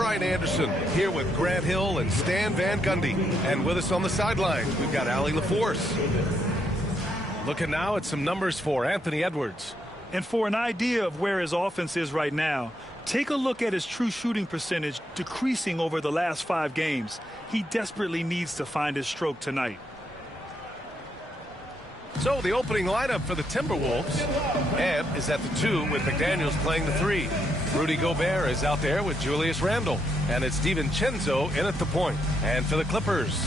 Brian Anderson here with Grant Hill and Stan Van Gundy. And with us on the sidelines, we've got Allie LaForce. Looking now at some numbers for Anthony Edwards. And for an idea of where his offense is right now, take a look at his true shooting percentage decreasing over the last 5 games. He desperately needs to find his stroke tonight. So the opening lineup for the Timberwolves. Ed is at the 2 with McDaniels playing the 3. Rudy Gobert is out there with Julius Randle. And it's DiVincenzo in at the point. And for the Clippers,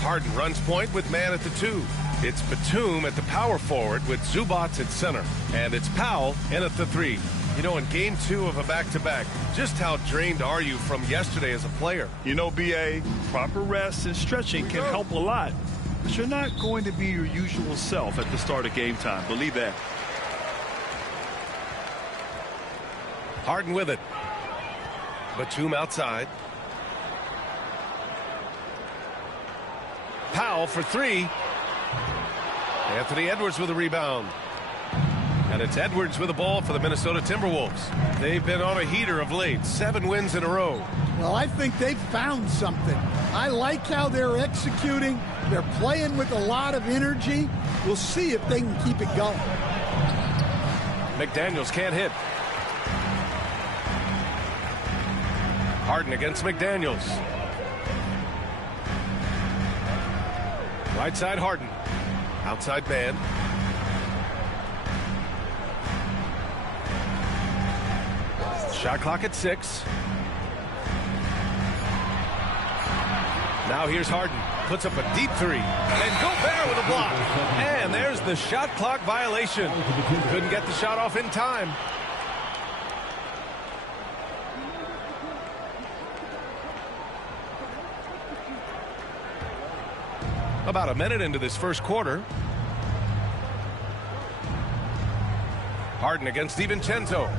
Harden runs point with Mann at the 2. It's Batum at the power forward with Zubac at center. And it's Powell in at the 3. You know, in game 2 of a back-to-back, just how drained are you from yesterday as a player? You know, B.A., proper rest and stretching can help a lot. But you're not going to be your usual self at the start of game time. Believe that. Harden with it. Batum outside. Powell for 3. Anthony Edwards with a rebound. And it's Edwards with the ball for the Minnesota Timberwolves. They've been on a heater of late. 7 wins in a row. Well, I think they've found something. I like how they're executing. They're playing with a lot of energy. We'll see if they can keep it going. McDaniels can't hit. Harden against McDaniels. Right side Harden. Outside man. Shot clock at 6. Now here's Harden. Puts up a deep 3. And Gobert with a block. And there's the shot clock violation. Couldn't get the shot off in time. About a minute into this first quarter. Harden against DiVincenzo.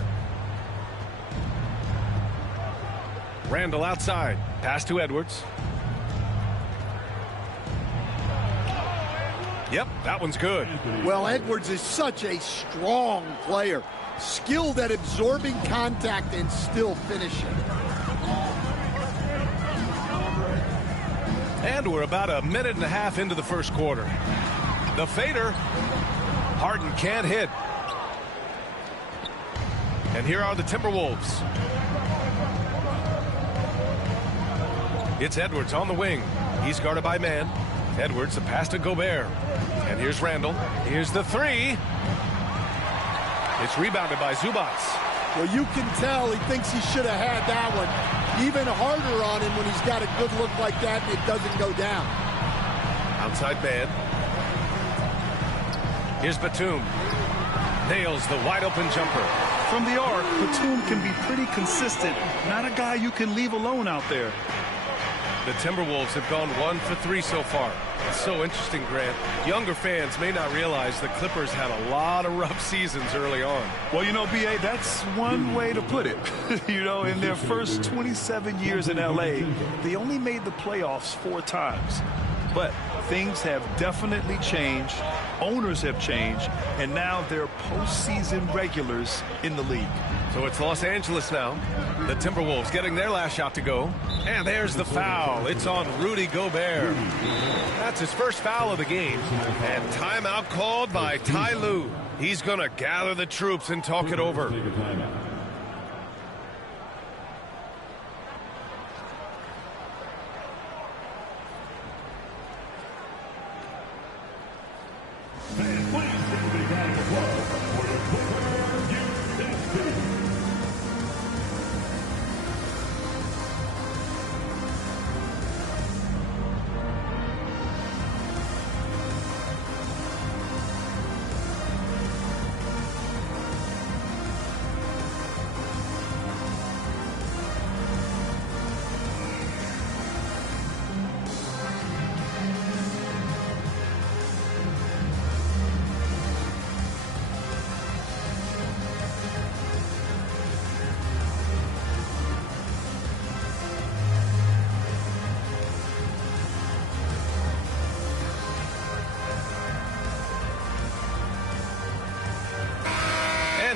Randle outside. Pass to Edwards. Yep, that one's good. Well, Edwards is such a strong player. Skilled at absorbing contact and still finishing. And we're about a minute and a half into the first quarter. The fader. Harden can't hit. And here are the Timberwolves. It's Edwards on the wing. He's guarded by Mann. Edwards, the pass to Gobert. And here's Randle. Here's the 3. It's rebounded by Zubac. Well, you can tell he thinks he should have had that one. Even harder on him when he's got a good look like that and it doesn't go down. Outside man. Here's Batum. Nails the wide open jumper. From the arc, Batum can be pretty consistent. Not a guy you can leave alone out there. The Timberwolves have gone 1 for 3 so far. It's so interesting, Grant. Younger fans may not realize the Clippers had a lot of rough seasons early on. Well, you know, B.A., that's one way to put it. You know, in their first 27 years in L.A., they only made the playoffs 4 times. But things have definitely changed. Owners have changed. And now they're postseason regulars in the league. So it's Los Angeles now. The Timberwolves getting their last shot to go. And there's the foul. It's on Rudy Gobert. That's his first foul of the game. And timeout called by Ty Lue. He's going to gather the troops and talk it over.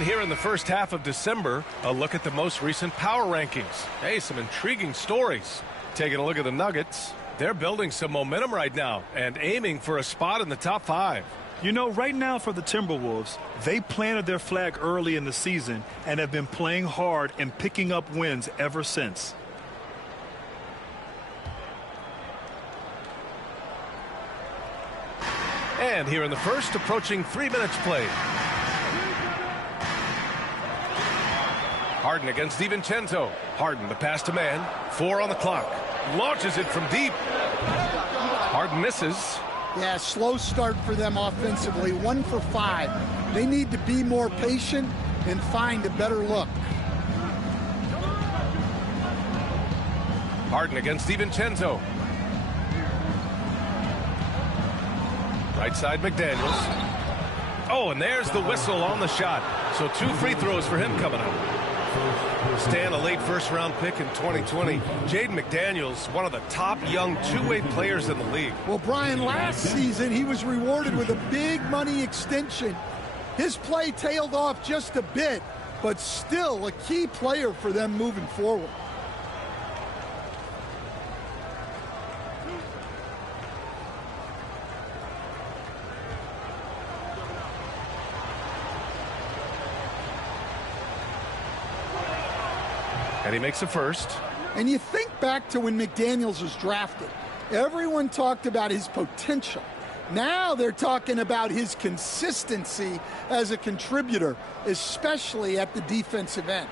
And here in the first half of December, a look at the most recent power rankings. Hey, some intriguing stories. Taking a look at the Nuggets. They're building some momentum right now and aiming for a spot in the top 5. You know, right now for the Timberwolves, they planted their flag early in the season and have been playing hard and picking up wins ever since. And here in the first, approaching 3 minutes played. Harden against DiVincenzo. Harden, the pass to man. 4 on the clock. Launches it from deep. Harden misses. Yeah, slow start for them offensively. 1 for 5. They need to be more patient and find a better look. Harden against DiVincenzo. Right side McDaniels. Oh, and there's the whistle on the shot. So 2 free throws for him coming up. Stan, a late first-round pick in 2020. Jaden McDaniels, one of the top young two-way players in the league. Well, Brian, last season he was rewarded with a big money extension. His play tailed off just a bit, but still a key player for them moving forward. And he makes a first. And you think back to when McDaniels was drafted. Everyone talked about his potential. Now they're talking about his consistency as a contributor, especially at the defensive end.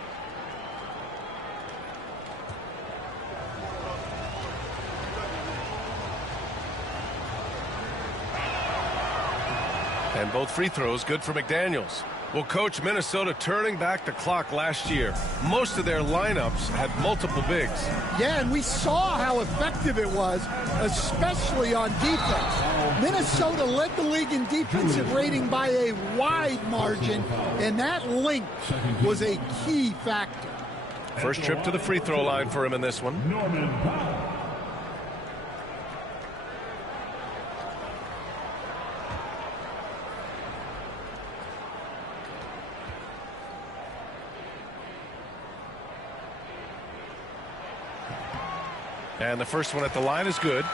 And both free throws good for McDaniels. Well, Coach, Minnesota turning back the clock last year. Most of their lineups had multiple bigs. Yeah, and we saw how effective it was, especially on defense. Minnesota led the league in defensive rating by a wide margin, and that length was a key factor. First trip to the free throw line for him in this one. And the first one at the line is good.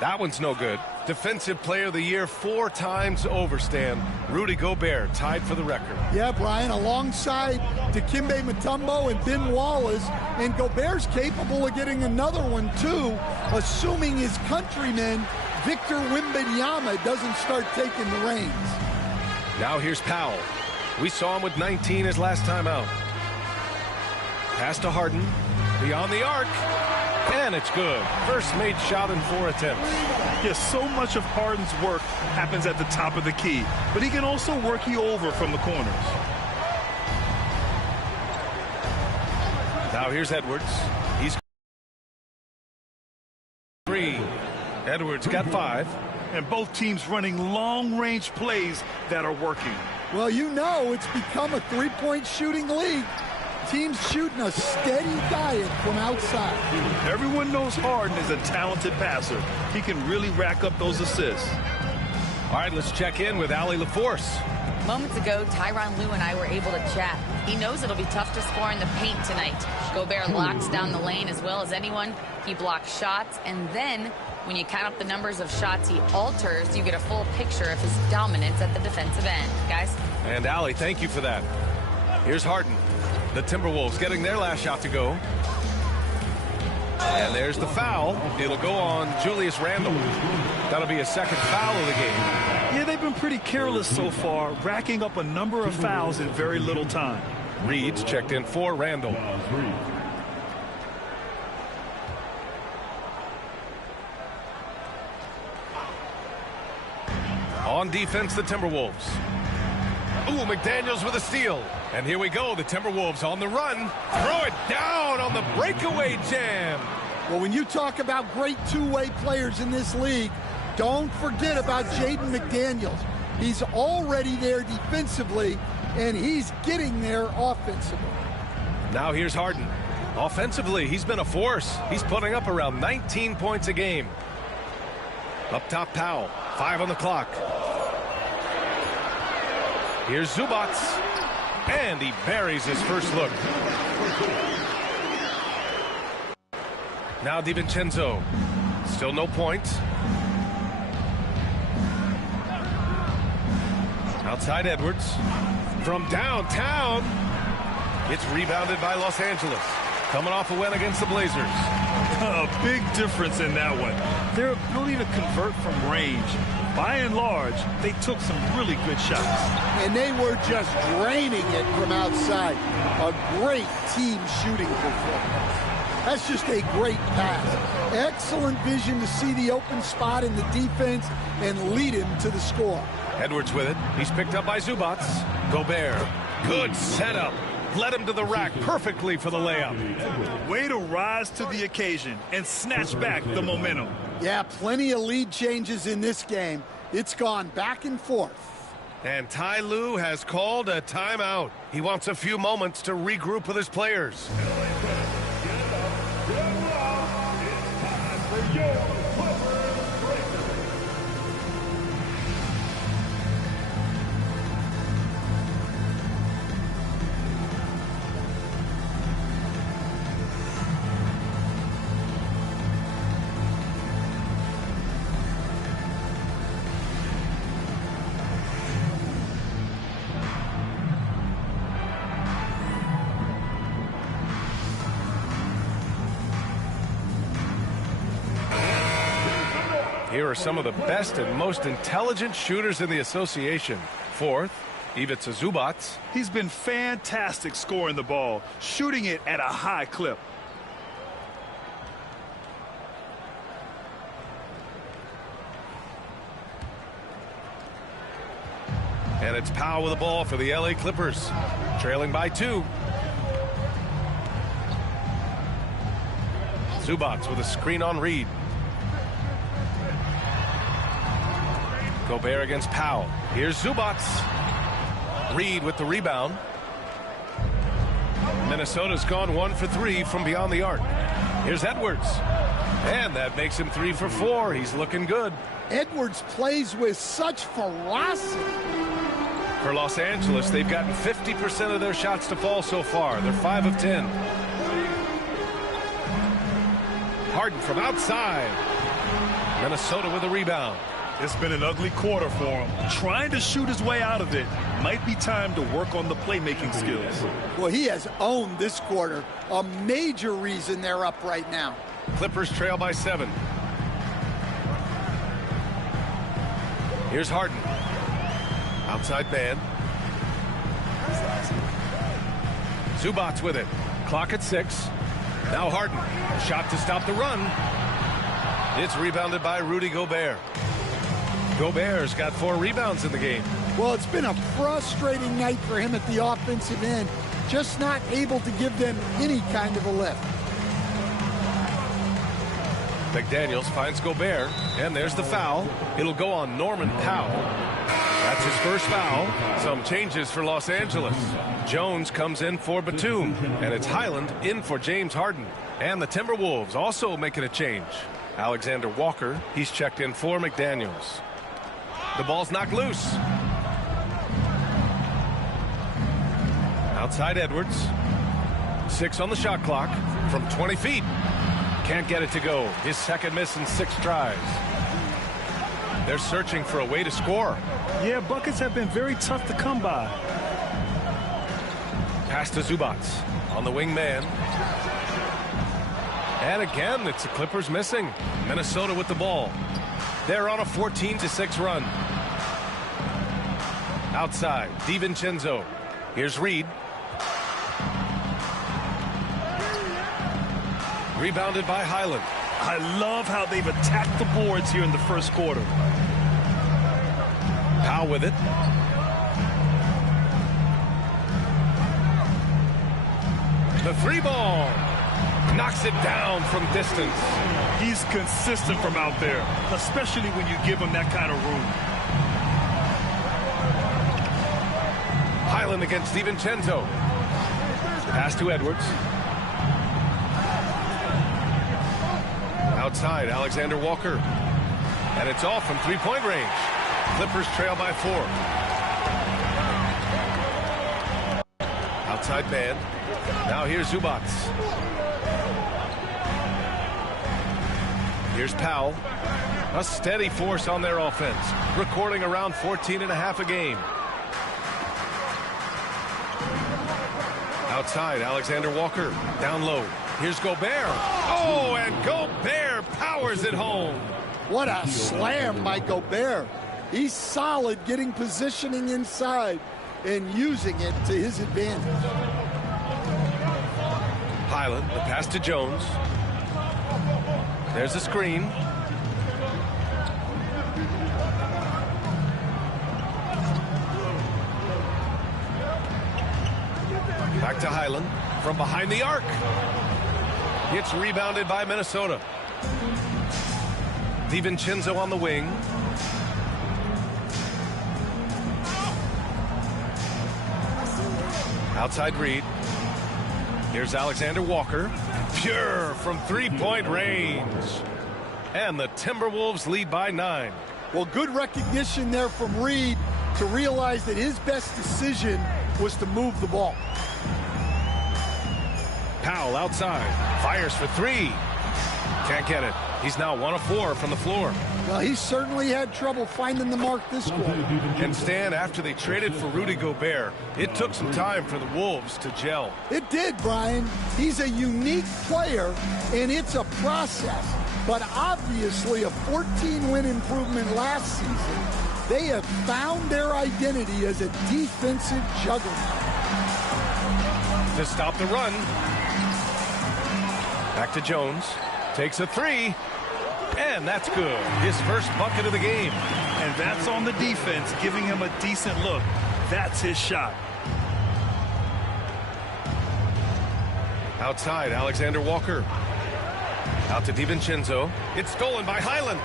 That one's no good. Defensive Player of the Year 4 times over, Stan. Rudy Gobert tied for the record. Yeah, Brian, alongside Dikembe Mutombo and Ben Wallace, and Gobert's capable of getting another one too, assuming his countryman Victor Wembanyama doesn't start taking the reins. Now here's Powell. We saw him with 19 his last time out. Pass to Harden. Beyond the arc. And it's good. First made shot in 4 attempts. Yes, so much of Harden's work happens at the top of the key, but he can also work you over from the corners. Now here's Edwards. He's 3. Edwards got 5. And both teams running long-range plays that are working. Well, you know it's become a three-point shooting league. Teams shooting a steady diet from outside. Everyone knows Harden is a talented passer. He can really rack up those assists. All right, let's check in with Allie LaForce. Moments ago, Tyronn Lue and I were able to chat. He knows it'll be tough to score in the paint tonight. Gobert locks down the lane as well as anyone. He blocks shots, and then when you count up the numbers of shots he alters, you get a full picture of his dominance at the defensive end. Guys? And Allie, thank you for that. Here's Harden. The Timberwolves getting their last shot to go. And there's the foul. It'll go on Julius Randle. That'll be a second foul of the game. Yeah, they've been pretty careless so far, racking up a number of fouls in very little time. Reed's checked in for Randle. On defense, the Timberwolves. Ooh, McDaniels with a steal. And here we go, the Timberwolves on the run. Throw it down on the breakaway jam. Well, when you talk about great two-way players in this league, don't forget about Jaden McDaniels. He's already there defensively, and he's getting there offensively. Now here's Harden. Offensively, he's been a force. He's putting up around 19 points a game. Up top, Powell. 5 on the clock. Here's Zubac. And he buries his first look. Now DiVincenzo. Still no points. Outside Edwards. From downtown. It's rebounded by Los Angeles. Coming off a win against the Blazers. A big difference in that one. Their ability to convert from range. By and large, they took some really good shots. And they were just draining it from outside. A great team shooting performance. That's just a great pass. Excellent vision to see the open spot in the defense and lead him to the score. Edwards with it. He's picked up by Zubac. Gobert. Good setup. Led him to the rack perfectly for the layup. Way to rise to the occasion and snatch back the momentum. Yeah, plenty of lead changes in this game. It's gone back and forth. And Ty Lue has called a timeout. He wants a few moments to regroup with his players. Here are some of the best and most intelligent shooters in the association. Fourth, Ivica Zubac. He's been fantastic scoring the ball, shooting it at a high clip. And it's Powell with the ball for the LA Clippers. Trailing by 2. Zubac with a screen on Reed. Gobert against Powell. Here's Zubac. Reed with the rebound. Minnesota's gone 1 for 3 from beyond the arc. Here's Edwards. And that makes him 3 for 4. He's looking good. Edwards plays with such ferocity. For Los Angeles, they've gotten 50% of their shots to fall so far. They're 5 of 10. Harden from outside. Minnesota with a rebound. It's been an ugly quarter for him. Trying to shoot his way out of it. Might be time to work on the playmaking skills. Well, he has owned this quarter. A major reason they're up right now. Clippers trail by 7. Here's Harden. Outside man. Zubac with it. Clock at 6. Now Harden. Shot to stop the run. It's rebounded by Rudy Gobert. Gobert's got 4 rebounds in the game. Well, it's been a frustrating night for him at the offensive end. Just not able to give them any kind of a lift. McDaniels finds Gobert, and there's the foul. It'll go on Norman Powell. That's his first foul. Some changes for Los Angeles. Jones comes in for Batum, and it's Highland in for James Harden. And the Timberwolves also making a change. Alexander Walker, he's checked in for McDaniels. The ball's knocked loose. Outside Edwards. 6 on the shot clock from 20 feet. Can't get it to go. His second miss in 6 tries. They're searching for a way to score. Yeah, buckets have been very tough to come by. Pass to Zubac on the wing man. And again, it's the Clippers missing. Minnesota with the ball. They're on a 14-6 run. Outside, DiVincenzo. Here's Reed. Rebounded by Highland. I love how they've attacked the boards here in the first quarter. Powell with it. The 3 ball. Knocks it down from distance. He's consistent from out there, especially when you give him that kind of room. Highland against DiVincenzo. Pass to Edwards. Outside, Alexander Walker. And it's off from three-point range. Clippers trail by 4. Outside man. Now here's Zubats. Here's Powell. A steady force on their offense, recording around 14.5 a game. Outside, Alexander Walker. Down low. Here's Gobert. Oh, and Gobert powers it home. What a slam by Gobert. He's solid getting positioning inside and using it to his advantage. Highland, the pass to Jones. There's a screen. Back to Highland from behind the arc. It's rebounded by Minnesota. DiVincenzo on the wing. Outside Reed. Here's Alexander Walker. Pure from three-point range. And the Timberwolves lead by 9. Well, good recognition there from Reed to realize that his best decision was to move the ball. Powell outside. Fires for 3. Can't get it. He's now 1 of 4 from the floor. Well, he certainly had trouble finding the mark this quarter. And Stan, after they traded for Rudy Gobert, it took some time for the Wolves to gel. It did, Brian. He's a unique player, and it's a process. But obviously a 14-win improvement last season. They have found their identity as a defensive juggernaut. To stop the run. Back to Jones. Takes a 3. And that's good. His first bucket of the game. And that's on the defense, giving him a decent look. That's his shot. Outside, Alexander Walker. Out to DiVincenzo. It's stolen by Highland.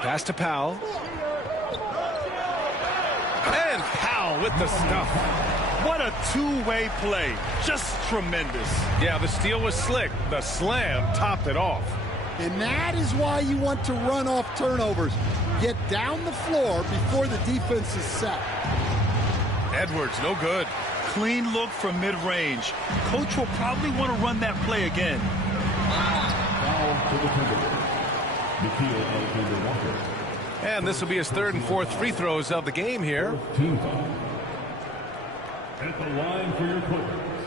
Pass to Powell. And Powell with the stuff. What a two-way play. Just tremendous. Yeah, the steal was slick. The slam topped it off. And that is why you want to run off turnovers. Get down the floor before the defense is set. Edwards, no good. Clean look from mid-range. Coach will probably want to run that play again. And this will be his 3rd and 4th free throws of the game here. At the line for your Clippers,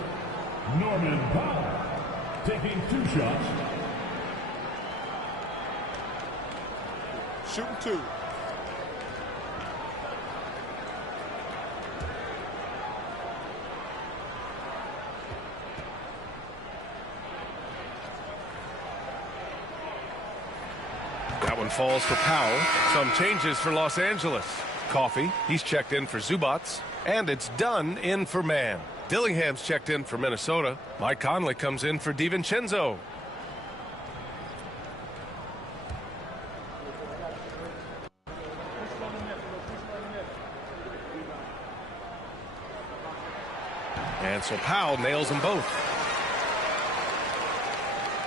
Norman Powell, taking 2 shots. Shooting 2. That one falls for Powell. Some changes for Los Angeles. Coffey, he's checked in for Zubats. And it's Dunn in for Man. Dillingham's checked in for Minnesota. Mike Conley comes in for DiVincenzo. And so Powell nails them both.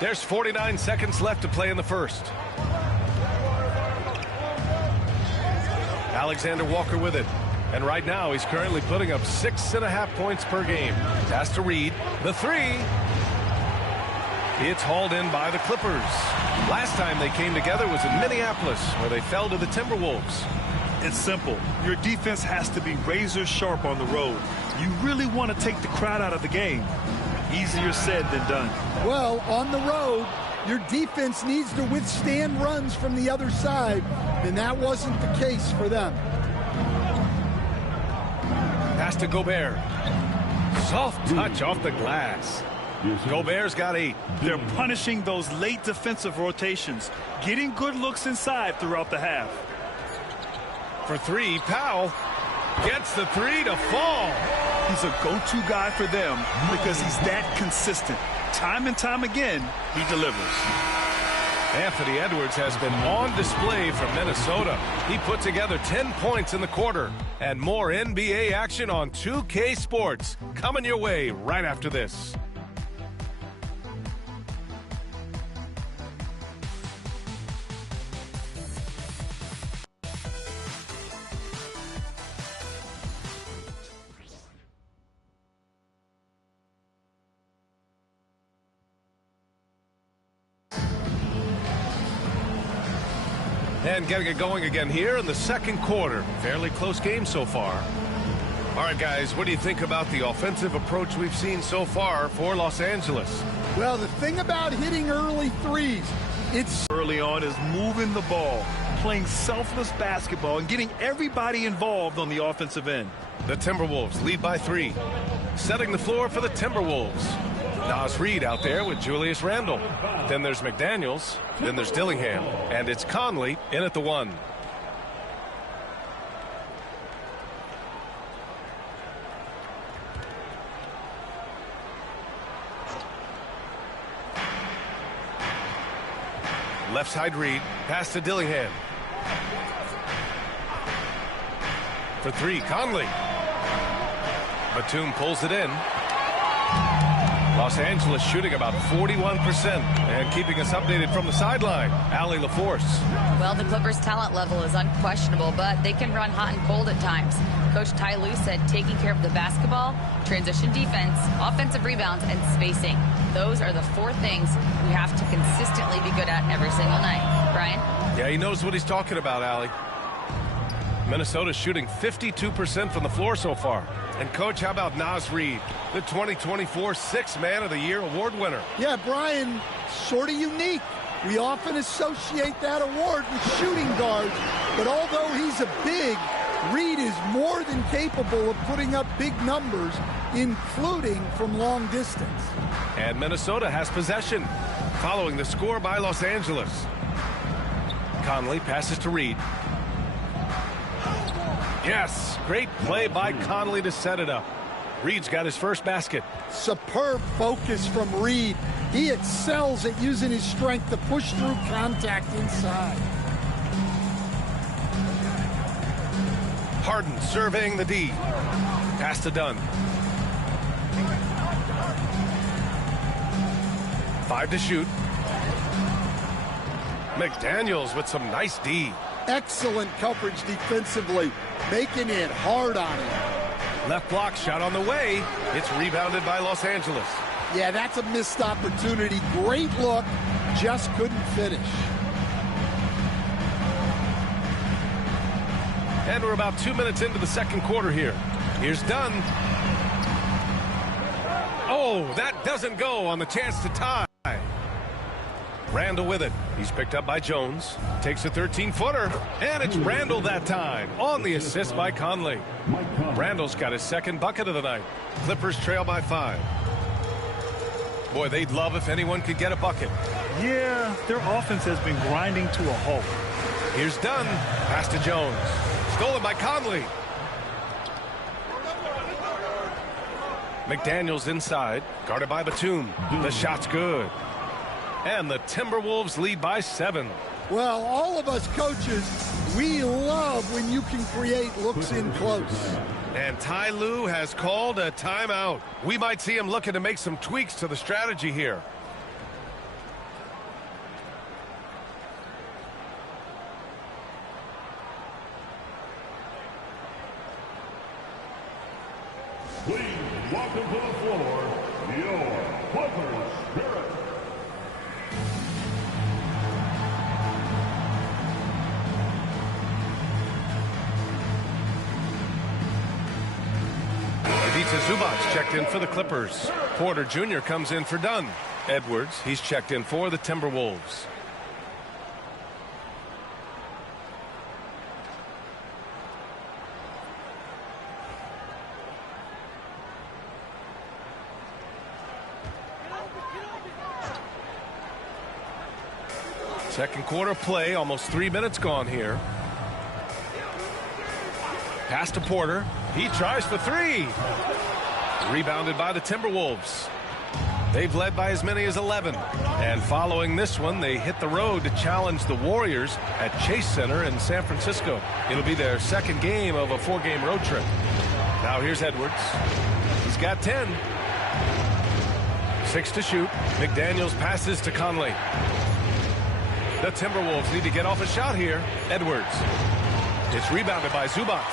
There's 49 seconds left to play in the first. Alexander Walker with it. And right now, he's currently putting up 6.5 points per game. Pass to Reed. The 3. It's hauled in by the Clippers. Last time they came together was in Minneapolis, where they fell to the Timberwolves. It's simple. Your defense has to be razor sharp on the road. You really want to take the crowd out of the game. Easier said than done. Well, on the road, your defense needs to withstand runs from the other side, and that wasn't the case for them. Pass to Gobert. Soft touch off the glass. Gobert's got 8. They're punishing those late defensive rotations, getting good looks inside throughout the half. For 3, Powell gets the 3 to fall. He's a go-to guy for them because he's that consistent. Time and time again, he delivers. Anthony Edwards has been on display for Minnesota. He put together 10 points in the quarter. And more NBA action on 2K Sports coming your way right after this. And getting it going again here in the second quarter. Fairly close game so far. All right, guys, what do you think about the offensive approach we've seen so far for Los Angeles? Well, the thing about hitting early threes, it's early on is moving the ball, playing selfless basketball, and getting everybody involved on the offensive end. The Timberwolves lead by 3. Setting the floor for the Timberwolves. Naz Reid out there with Julius Randle. Then there's McDaniels. Then there's Dillingham. And it's Conley in at the 1. Left side Reid. Pass to Dillingham. For 3, Conley. Batum pulls it in. Los Angeles shooting about 41% and keeping us updated from the sideline. Allie LaForce. Well, the Clippers' talent level is unquestionable, but they can run hot and cold at times. Coach Ty Lue said taking care of the basketball, transition defense, offensive rebounds, and spacing. Those are the 4 things we have to consistently be good at every single night. Brian? Yeah, he knows what he's talking about, Allie. Minnesota's shooting 52% from the floor so far. And, Coach, how about Naz Reid, the 2024 Sixth Man of the Year award winner? Yeah, Brian, sort of unique. We often associate that award with shooting guards, but although he's a big, Reid is more than capable of putting up big numbers, including from long distance. And Minnesota has possession, following the score by Los Angeles. Conley passes to Reid. Yes, great play by Conley to set it up. Reid's got his first basket. Superb focus from Reid. He excels at using his strength to push through contact inside. Harden surveying the D. Pass to Dunn. 5 to shoot. McDaniels with some nice D. Excellent coverage defensively, making it hard on him. Left block shot on the way. It's rebounded by Los Angeles. Yeah, that's a missed opportunity. Great look, just couldn't finish. And we're about 2 minutes into the second quarter here. Here's Dunn. Oh, that doesn't go on the chance to tie. Randle with it. He's picked up by Jones. Takes a 13-footer. And it's Randle that time on the assist by Conley. Randle's got his second bucket of the night. Clippers trail by 5. Boy, they'd love if anyone could get a bucket. Yeah, their offense has been grinding to a halt. Here's Dunn. Pass to Jones. Stolen by Conley. McDaniels inside. Guarded by Batum. The shot's good. And the Timberwolves lead by 7. Well, all of us coaches, we love when you can create looks in close. And Ty Lue has called a timeout. We might see him looking to make some tweaks to the strategy here. Please welcome to the floor your Clippers Spirit. Ivica Zubac checked in for the Clippers. Porter Jr. comes in for Dunn. Edwards, he's checked in for the Timberwolves. Second quarter play, almost 3 minutes gone here. Pass to Porter. He tries for 3. Rebounded by the Timberwolves. They've led by as many as 11. And following this one, they hit the road to challenge the Warriors at Chase Center in San Francisco. It'll be their second game of a 4-game road trip. Now here's Edwards. He's got 10. 6 to shoot. McDaniels passes to Conley. The Timberwolves need to get off a shot here. Edwards. It's rebounded by Zubac.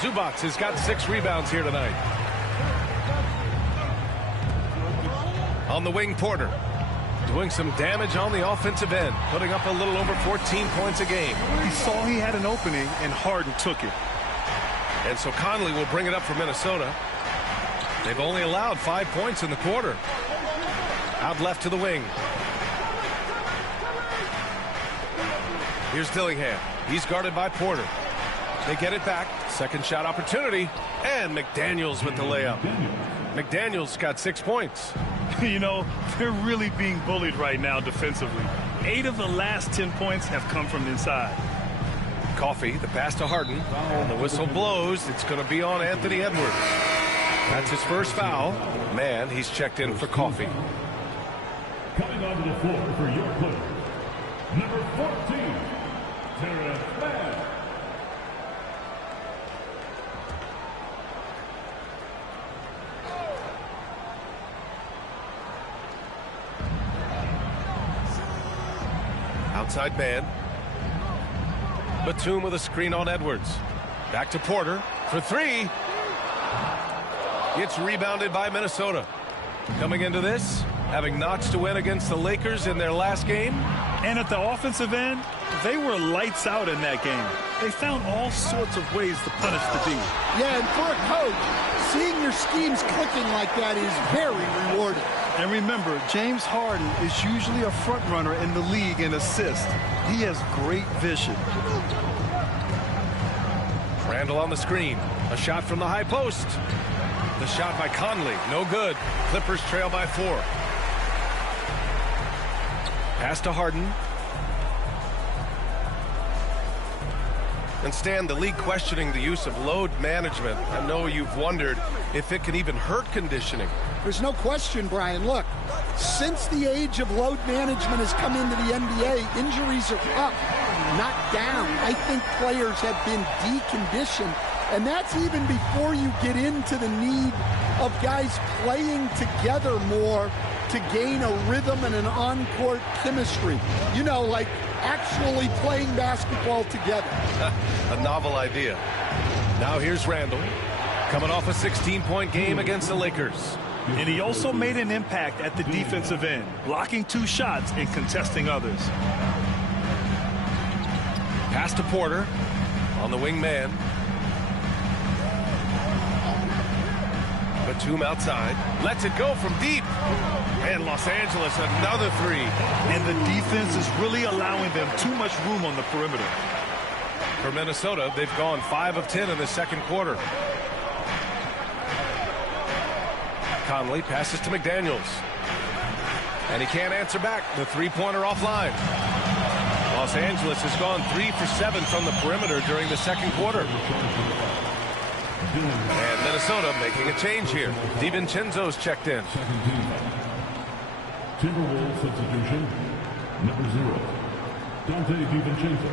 Zubac has got 6 rebounds here tonight. On the wing, Porter. Doing some damage on the offensive end. Putting up a little over 14 points a game. He saw he had an opening, and Harden took it. And so Conley will bring it up for Minnesota. They've only allowed 5 points in the quarter. Out left to the wing. Here's Dillingham. He's guarded by Porter. They get it back. Second shot opportunity. And McDaniels with the layup. McDaniels got 6 points. You know, they're really being bullied right now defensively. 8 of the last 10 points have come from inside. Coffey, the pass to Harden. And the whistle blows. It's going to be on Anthony Edwards. That's his first foul. Man, he's checked in for Coffey. Coming onto the floor for your player, number 14, Terrence Mann. Outside man. Batum with a screen on Edwards. Back to Porter for 3. It's rebounded by Minnesota. Coming into this, having notched to win against the Lakers in their last game. And at the offensive end, they were lights out in that game. They found all sorts of ways to punish the team. Yeah, and for a coach, seeing your schemes clicking like that is very rewarding. And remember, James Harden is usually a front runner in the league in assists. He has great vision. Randall on the screen. A shot from the high post. The shot by Conley. No good. Clippers trail by 4. Pass to Harden. And Stan, the league questioning the use of load management. I know you've wondered if it can even hurt conditioning. There's no question, Brian. Look, since the age of load management has come into the NBA, injuries are up, not down. I think players have been deconditioned, and that's even before you get into the need of guys playing together more to gain a rhythm and an on-court chemistry. You know, like actually playing basketball together. A novel idea. Now here's Randall, coming off a 16-point game against the Lakers. And he also made an impact at the defensive end, blocking 2 shots and contesting others. Pass to Porter on the wing man. Batum outside. Lets it go from deep. And Los Angeles, another 3. And the defense is really allowing them too much room on the perimeter. For Minnesota, they've gone 5 of 10 in the second quarter. Conley passes to McDaniels. And he can't answer back. The 3-pointer offline. Los Angeles has gone 3 for 7 from the perimeter during the second quarter. And Minnesota making a change here. DiVincenzo's checked in. Timberwolves substitution, number 0, Dante DiVincenzo.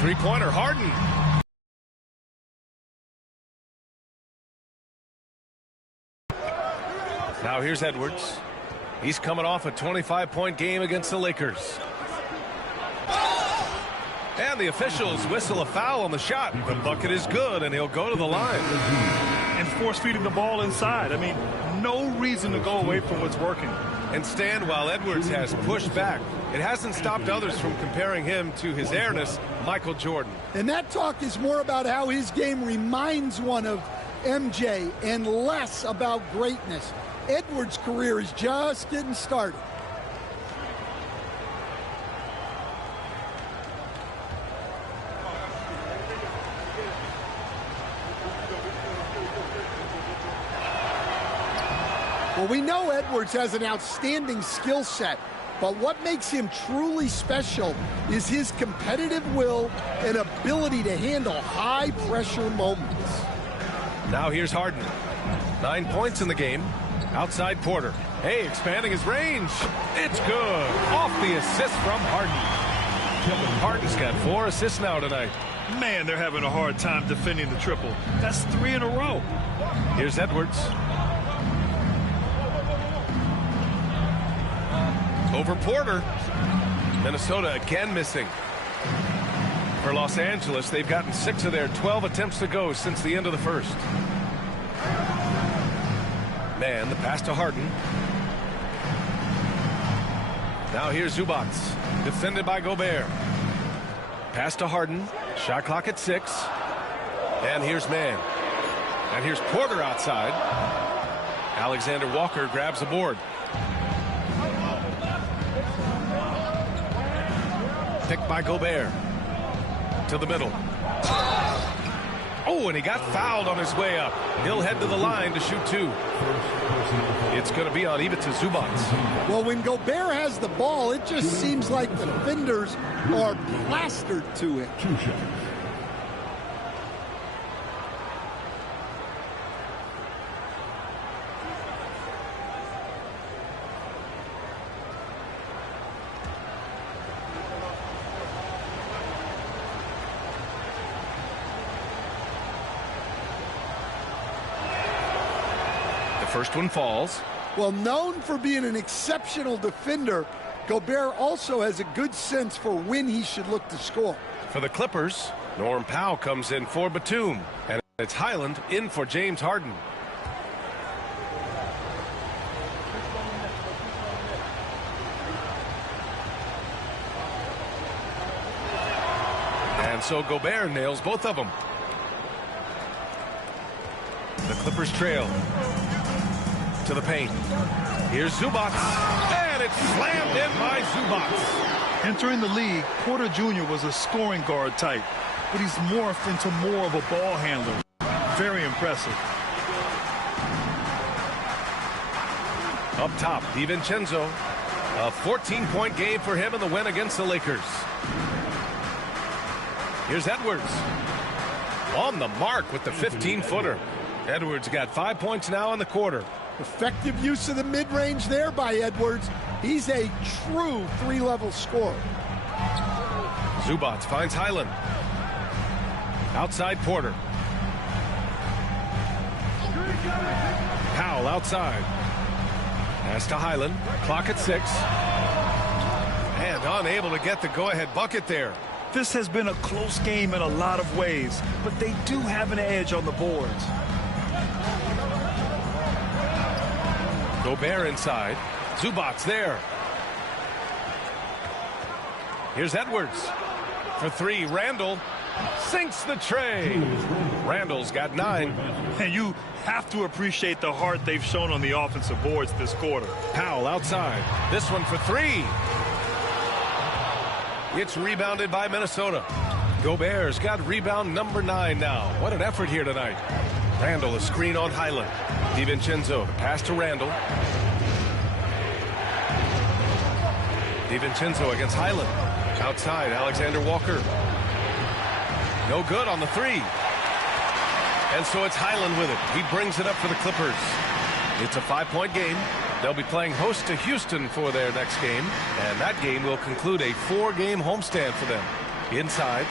Three-pointer, Harden. Now here's Edwards. He's coming off a 25-point game against the Lakers. And the officials whistle a foul on the shot. The bucket is good, and he'll go to the line. And force-feeding the ball inside. I mean, no reason to go away from what's working. And Stan, while Edwards has pushed back, it hasn't stopped others from comparing him to his airness, Michael Jordan. And that talk is more about how his game reminds one of MJ and less about greatness. Edwards' career is just getting started. Well, we know Edwards has an outstanding skill set. But what makes him truly special is his competitive will and ability to handle high-pressure moments. Now here's Harden. 9 points in the game. Outside Porter. Hey, expanding his range. It's good. Off the assist from Harden. Harden's got 4 assists now tonight. Man, they're having a hard time defending the triple. That's 3 in a row. Here's Edwards. Over Porter. Minnesota again missing. For Los Angeles, they've gotten 6 of their 12 attempts to go since the end of the first. Man, the pass to Harden. Now here's Zubac. Defended by Gobert. Pass to Harden. Shot clock at 6. And here's Man. And here's Porter outside. Alexander Walker grabs the board. Picked by Gobert. To the middle. Oh, and he got fouled on his way up. He'll head to the line to shoot 2. It's going to be on Ivica Zubac. Well, when Gobert has the ball, it just seems like the defenders are plastered to it. First one falls. Well, known for being an exceptional defender, Gobert also has a good sense for when he should look to score. For the Clippers, Norm Powell comes in for Batum. And it's Highland in for James Harden. And so Gobert nails both of them. The Clippers trail. To the paint. Here's Zubac. And it's slammed in by Zubac. Entering the league, Porter Jr. was a scoring guard type, but he's morphed into more of a ball handler. Very impressive. Up top, DiVincenzo. A 14-point game for him in the win against the Lakers. Here's Edwards. On the mark with the 15-footer. Edwards got 5 points now in the quarter. Effective use of the mid-range there by Edwards. He's a true 3-level scorer. Zubac finds Highland. Outside Porter. Powell outside. Pass to Highland. Clock at 6. And unable to get the go-ahead bucket there. This has been a close game in a lot of ways, but they do have an edge on the boards. Gobert inside. Zubac there. Here's Edwards. For 3, Randall sinks the tray. Randall's got 9. And you have to appreciate the heart they've shown on the offensive boards this quarter. Powell outside. This one for 3. It's rebounded by Minnesota. Gobert's got rebound number 9 now. What an effort here tonight. Randall, a screen on Highland. DiVincenzo, the pass to Randall. DiVincenzo against Highland. Outside, Alexander Walker. No good on the 3. And so it's Highland with it. He brings it up for the Clippers. It's a 5-point game. They'll be playing host to Houston for their next game. And that game will conclude a 4-game homestand for them. Inside.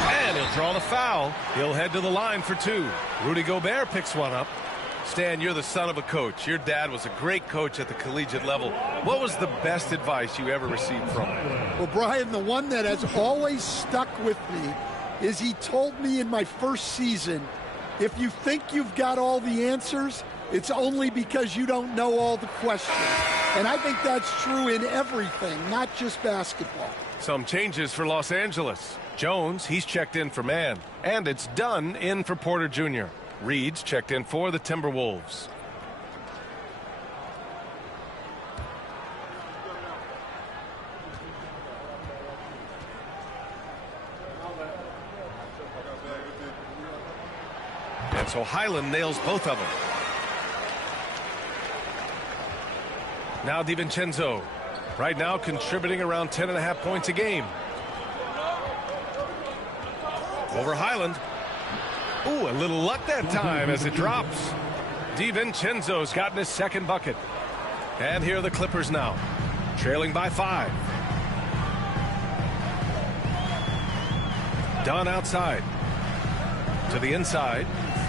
And he'll draw the foul. He'll head to the line for 2. Rudy Gobert picks one up. Stan, you're the son of a coach. Your dad was a great coach at the collegiate level. What was the best advice you ever received from him? Well, Brian, the one that has always stuck with me is he told me in my first season, if you think you've got all the answers, it's only because you don't know all the questions. And I think that's true in everything, not just basketball. Some changes for Los Angeles. Jones, he's checked in for Man. And it's Dunn in for Porter Jr. Reed's checked in for the Timberwolves. And so Highland nails both of them. Now DiVincenzo. Right now contributing around 10.5 points a game. Over Highland. Ooh, a little luck that time as it drops. DiVincenzo's gotten his second bucket. And here are the Clippers now, trailing by 5. Dunn outside. To the inside.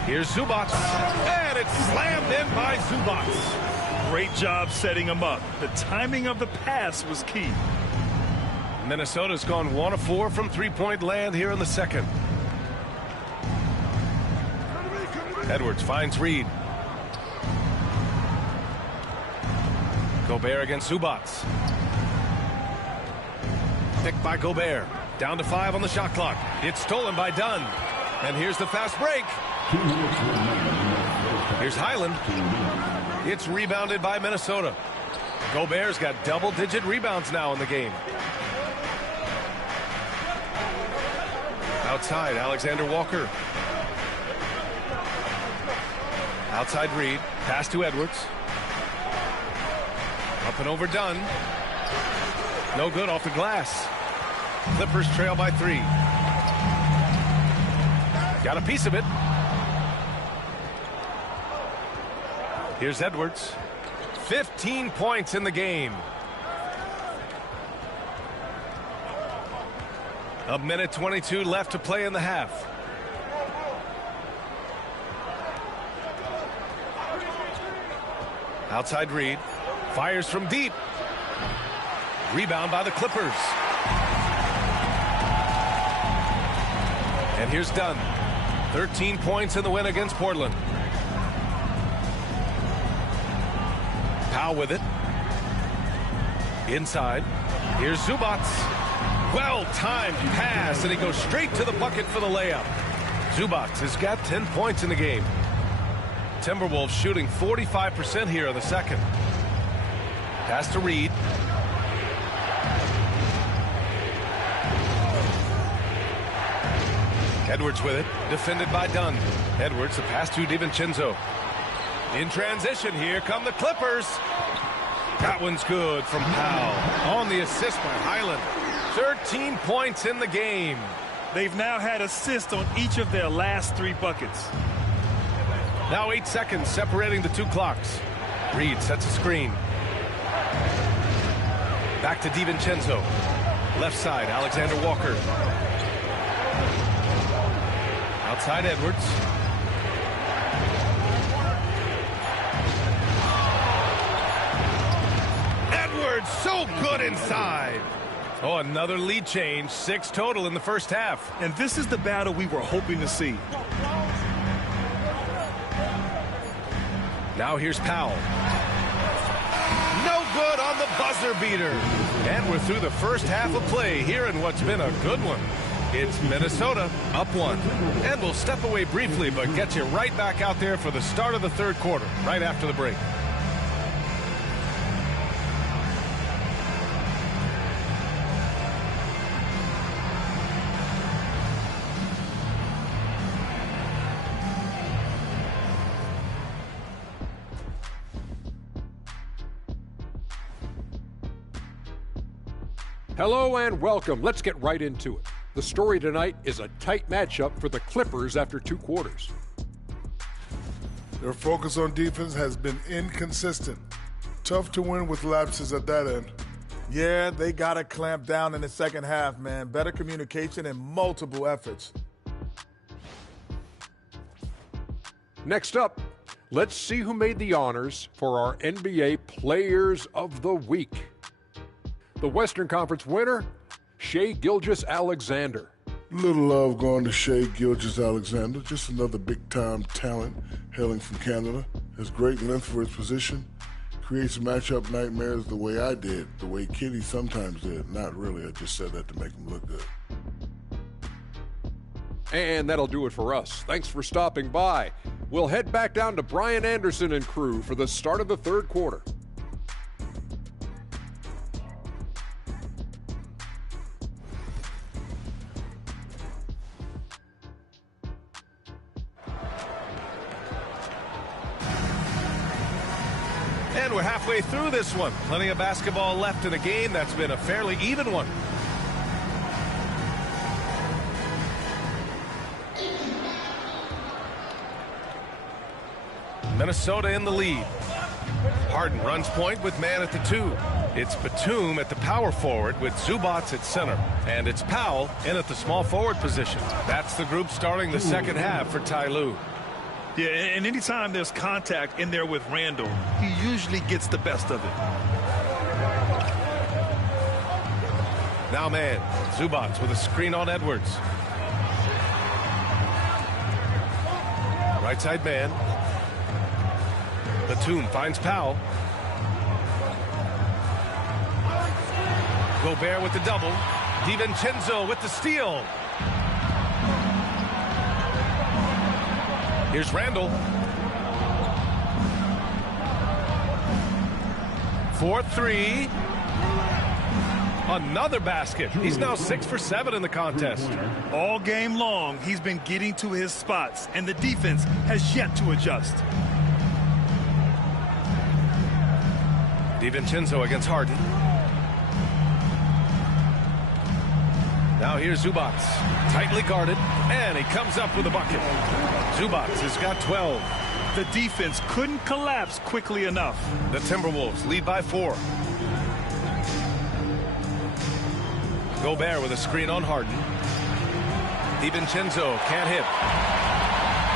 Here's Zubac. And it's slammed in by Zubac. Great job setting him up. The timing of the pass was key. Minnesota's gone 1 of 4 from three-point land here in the second. Edwards finds Reed. Gobert against Zubac. Picked by Gobert. Down to 5 on the shot clock. It's stolen by Dunn. And here's the fast break. Here's Highland. It's rebounded by Minnesota. Gobert's got double-digit rebounds now in the game. Outside, Alexander Walker. Outside Reed. Pass to Edwards. Up and over Dunn. No good off the glass. Clippers trail by 3. Got a piece of it. Here's Edwards. 15 points in the game. A minute 22 left to play in the half. Outside Reed. Fires from deep. Rebound by the Clippers. And here's Dunn. 13 points in the win against Portland. Powell with it. Inside. Here's Zubac. Well-timed pass, and he goes straight to the bucket for the layup. Zubac has got 10 points in the game. Timberwolves shooting 45% here in the second. Pass to Reed. Edwards with it, defended by Dunn. Edwards, the pass to DiVincenzo. In transition, here come the Clippers. That one's good from Powell. On the assist by Highland. 13 points in the game. They've now had assists on each of their last 3 buckets. Now 8 seconds separating the 2 clocks. Reed sets a screen. Back to DiVincenzo. Left side, Alexander Walker. Outside Edwards. Edwards, so good inside. Oh, another lead change. 6 total in the first half. And this is the battle we were hoping to see. Now here's Powell. No good on the buzzer beater. And we're through the first half of play here in what's been a good one. It's Minnesota up 1. And we'll step away briefly, but get you right back out there for the start of the third quarter, right after the break. Hello and welcome. Let's get right into it. The story tonight is a tight matchup for the Clippers after 2 quarters. Their focus on defense has been inconsistent. Tough to win with lapses at that end. Yeah, they got to clamp down in the second half, man. Better communication and multiple efforts. Next up, let's see who made the honors for our NBA Players of the Week. The Western Conference winner, Shai Gilgeous-Alexander. Little love going to Shai Gilgeous-Alexander, just another big-time talent hailing from Canada. Has great length for his position, creates matchup nightmares the way I did, the way Kitty sometimes did. Not really, I just said that to make him look good. And that'll do it for us. Thanks for stopping by. We'll head back down to Brian Anderson and crew for the start of the third quarter. And we're halfway through this one. Plenty of basketball left in a game that's been a fairly even one. Minnesota in the lead. Harden runs point with man at the 2. It's Batum at the power forward with Zubac at center. And it's Powell in at the small forward position. That's the group starting the second half for Ty Lue. Yeah, and anytime there's contact in there with Randall, he usually gets the best of it. Now man, Zubac with a screen on Edwards. Right side man. Batum finds Powell. Gobert with the double. DiVincenzo with the steal. Here's Randall. 4-3. Another basket. He's now 6 for 7 in the contest. All game long, he's been getting to his spots, and the defense has yet to adjust. DiVincenzo against Harden. Now here's Zubac. Tightly guarded, and he comes up with a bucket. Zubac has got 12. The defense couldn't collapse quickly enough. The Timberwolves lead by 4. Gobert with a screen on Harden. DiVincenzo can't hit.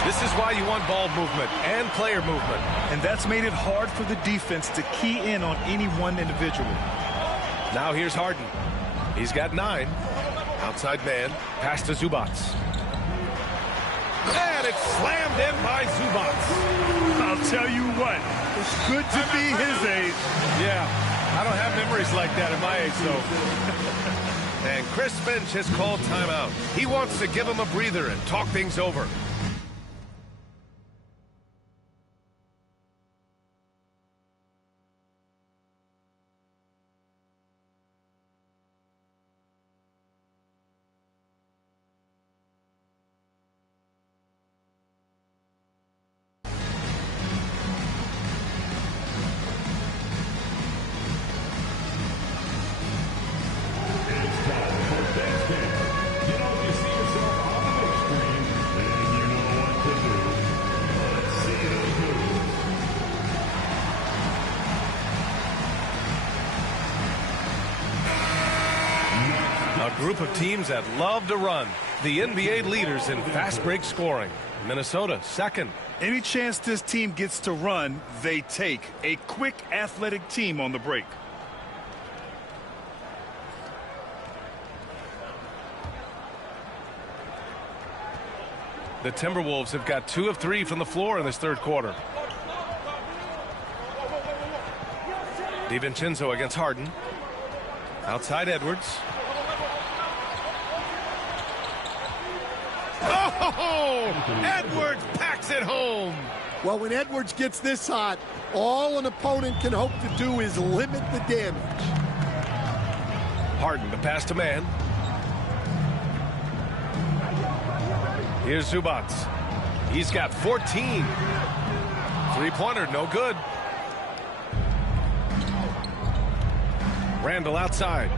This is why you want ball movement and player movement. And that's made it hard for the defense to key in on any one individual. Now here's Harden. He's got 9. Outside man. Pass to Zubac. And it's slammed in by Zubac. I'll tell you what, it's good to be his age. Yeah, I don't have memories like that at my age, though. And Chris Finch has called timeout. He wants to give him a breather and talk things over. A group of teams that love to run. The NBA leaders in fast break scoring. Minnesota second. Any chance this team gets to run, they take. A quick, athletic team on the break. The Timberwolves have got 2 of 3 from the floor in this third quarter. DiVincenzo against Harden. Outside Edwards. Oh! Edwards packs it home. Well, when Edwards gets this hot, all an opponent can hope to do is limit the damage. Harden, the pass to man. Here's Zubac. He's got 14. Three-pointer, no good. Randall outside.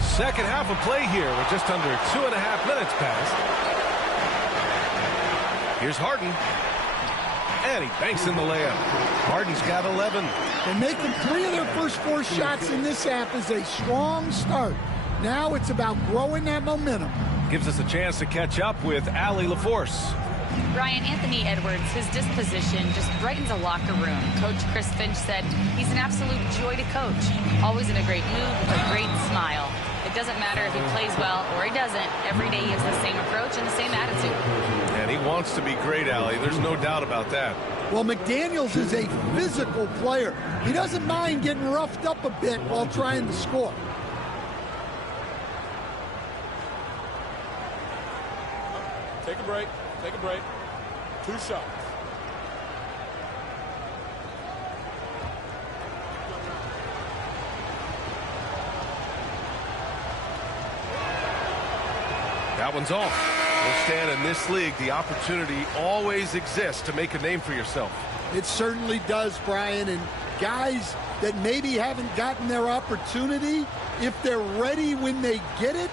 Second half of play here with just under 2.5 minutes passed. Here's Harden. And he banks in the layup. Harden's got 11. And making 3 of their first 4 shots in this half is a strong start. Now it's about growing that momentum. Gives us a chance to catch up with Allie LaForce. Ryan, Anthony Edwards, his disposition just brightens a locker room. Coach Chris Finch said he's an absolute joy to coach. Always in a great mood with a great smile. It doesn't matter if he plays well or he doesn't. Every day he has the same approach and the same attitude. And he wants to be great, Allie. There's no doubt about that. Well, McDaniels is a physical player. He doesn't mind getting roughed up a bit while trying to score. Take a break. Take a break. 2 shots. That one's off. Well, Stan, in this league, the opportunity always exists to make a name for yourself. It certainly does, Brian. And guys that maybe haven't gotten their opportunity, if they're ready when they get it,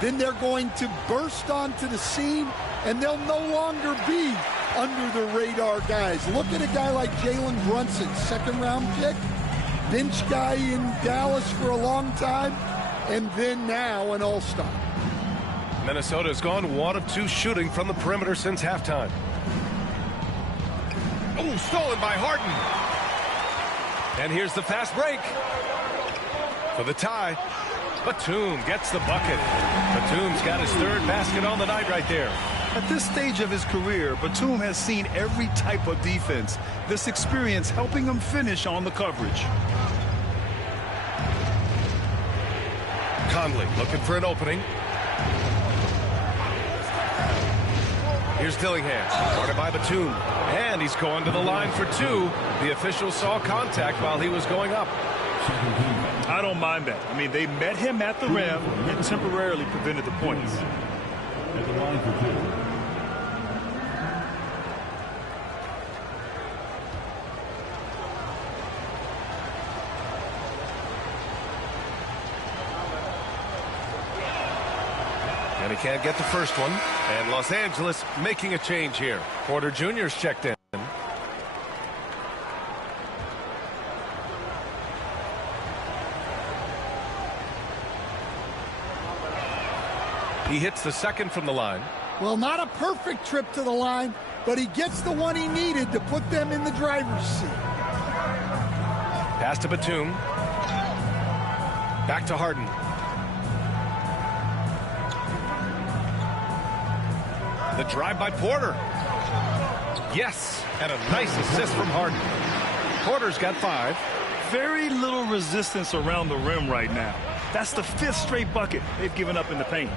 then they're going to burst onto the scene, and they'll no longer be under the radar guys. Look at a guy like Jalen Brunson, second-round pick, bench guy in Dallas for a long time, and then now an all-star. Minnesota's gone 1 of 2 shooting from the perimeter since halftime. Oh, stolen by Harden. And here's the fast break. For the tie, Batum gets the bucket. Batum's got his 3rd basket on the night right there. At this stage of his career, Batum has seen every type of defense. This experience helping him finish on the coverage. Conley looking for an opening. Here's Dillingham, guarded by Batum. And he's going to the line for 2. The official saw contact while he was going up. I don't mind that. I mean, they met him at the rim and temporarily prevented the points. At the line for 2. And he can't get the first one. And Los Angeles making a change here. Porter Jr.'s checked in. He hits the second from the line. Well, not a perfect trip to the line, but he gets the one he needed to put them in the driver's seat. Pass to Batum. Back to Harden. The drive by Porter. Yes, and a nice assist from Harden. Porter's got 5. Very little resistance around the rim right now. That's the 5th straight bucket they've given up in the paint.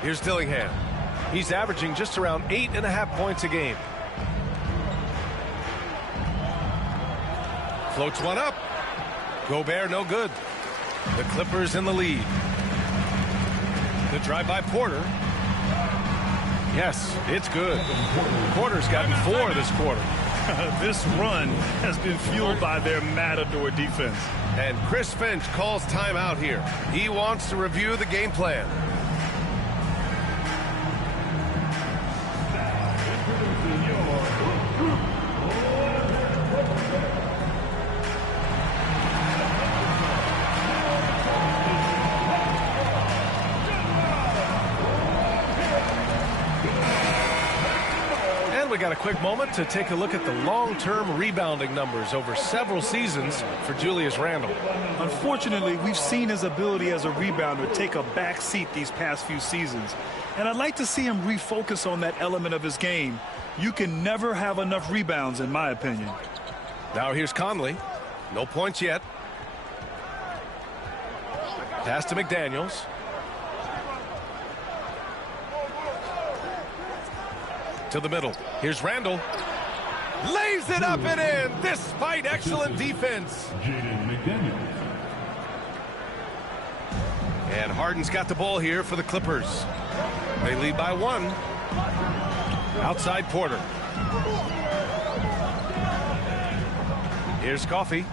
Here's Dillingham. He's averaging just around 8.5 points a game. Floats one up. Gobert no good. The Clippers in the lead. The drive by Porter. Yes, it's good. Porter's gotten 4 this quarter. This run has been fueled by their matador defense. And Chris Finch calls timeout here. He wants to review the game plan. We got a quick moment to take a look at the long-term rebounding numbers over several seasons for Julius Randle. Unfortunately, we've seen his ability as a rebounder take a back seat these past few seasons. And I'd like to see him refocus on that element of his game. You can never have enough rebounds, in my opinion. Now here's Conley. No points yet. Pass to McDaniels. To the middle. Here's Randle. Lays it up and in despite excellent defense. And Harden's got the ball here for the Clippers. They lead by 1. Outside Porter. Here's Coffey.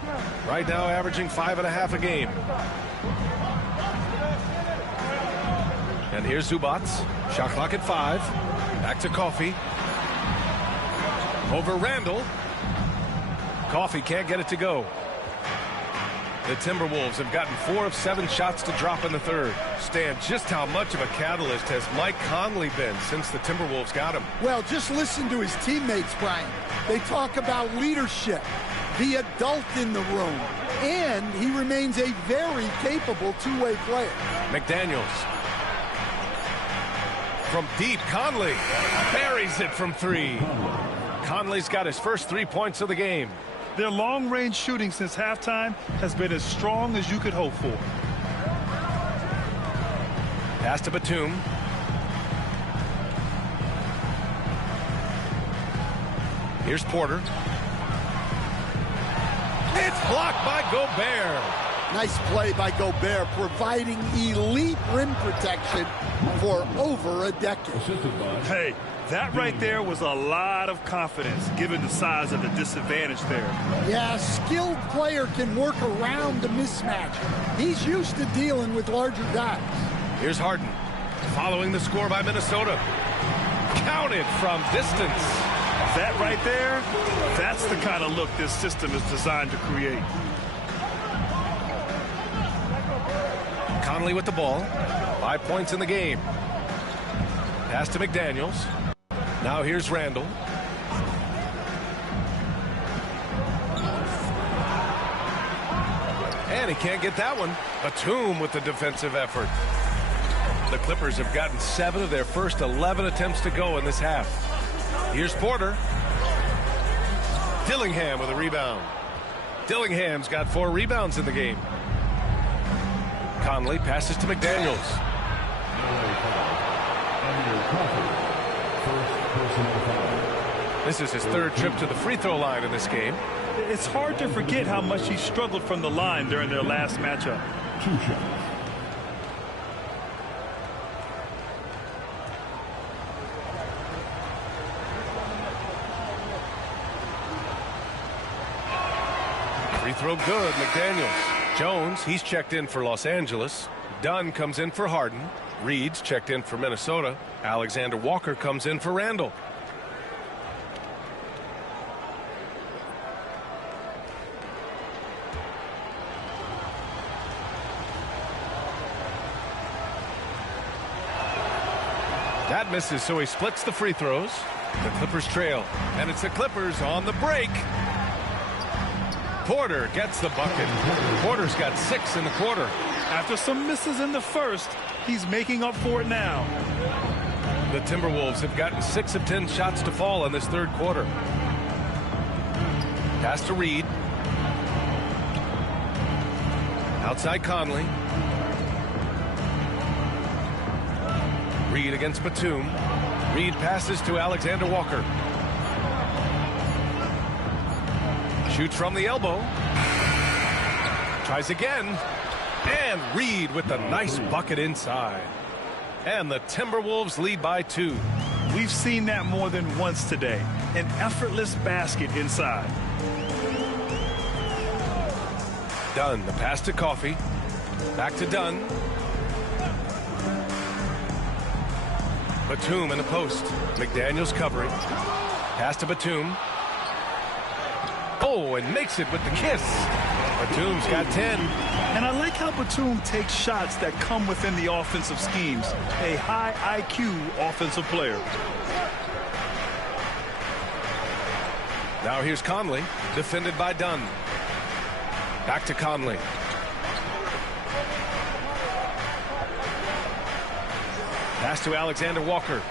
Right now averaging 5.5 a game. And here's Zubac. Shot clock at 5. Back to Coffey. Over Randle. Coffey can't get it to go. The Timberwolves have gotten 4 of 7 shots to drop in the 3rd. Stan, just how much of a catalyst has Mike Conley been since the Timberwolves got him? Well, just listen to his teammates, Brian. They talk about leadership, the adult in the room, and he remains a very capable two-way player. McDaniels. From deep, Conley buries it from 3. Conley's got his first 3 points of the game. Their long-range shooting since halftime has been as strong as you could hope for. Pass to Batum. Here's Porter. It's blocked by Gobert. Nice play by Gobert, providing elite rim protection for over a decade. Hey, that right there was a lot of confidence, given the size of the disadvantage there. Yeah, a skilled player can work around the mismatch. He's used to dealing with larger guys. Here's Harden, following the score by Minnesota. Counted from distance. That right there, that's the kind of look this system is designed to create. Conley with the ball. 5 points in the game. Pass to McDaniels. Now here's Randall. And he can't get that one. Batum with the defensive effort. The Clippers have gotten 7 of their first 11 attempts to go in this half. Here's Porter. Dillingham with a rebound. Dillingham's got 4 rebounds in the game. Conley passes to McDaniels. This is his 3rd trip to the free throw line in this game. It's hard to forget how much he struggled from the line during their last matchup. 2 shots. Free throw good, McDaniels. Jones, he's checked in for Los Angeles. Dunn comes in for Harden. Reed's checked in for Minnesota. Alexander Walker comes in for Randall. That misses, so he splits the free throws. The Clippers trail, and it's the Clippers on the break. Porter gets the bucket. Porter's got 6 in the quarter. After some misses in the first, he's making up for it now. The Timberwolves have gotten 6 of 10 shots to fall in this 3rd quarter. Pass to Reed. Outside Conley. Reed against Batum. Reed passes to Alexander Walker. Shoots from the elbow. Tries again. And Reed with the nice bucket inside. And the Timberwolves lead by 2. We've seen that more than once today. An effortless basket inside. Dunn, the pass to Coffey. Back to Dunn. Batum in the post. McDaniels covering. Pass to Batum. Oh, and makes it with the kiss. Batum's got 10. And I like how Batum takes shots that come within the offensive schemes. A high IQ offensive player. Now here's Conley, defended by Dunn. Back to Conley. Pass to Alexander Walker.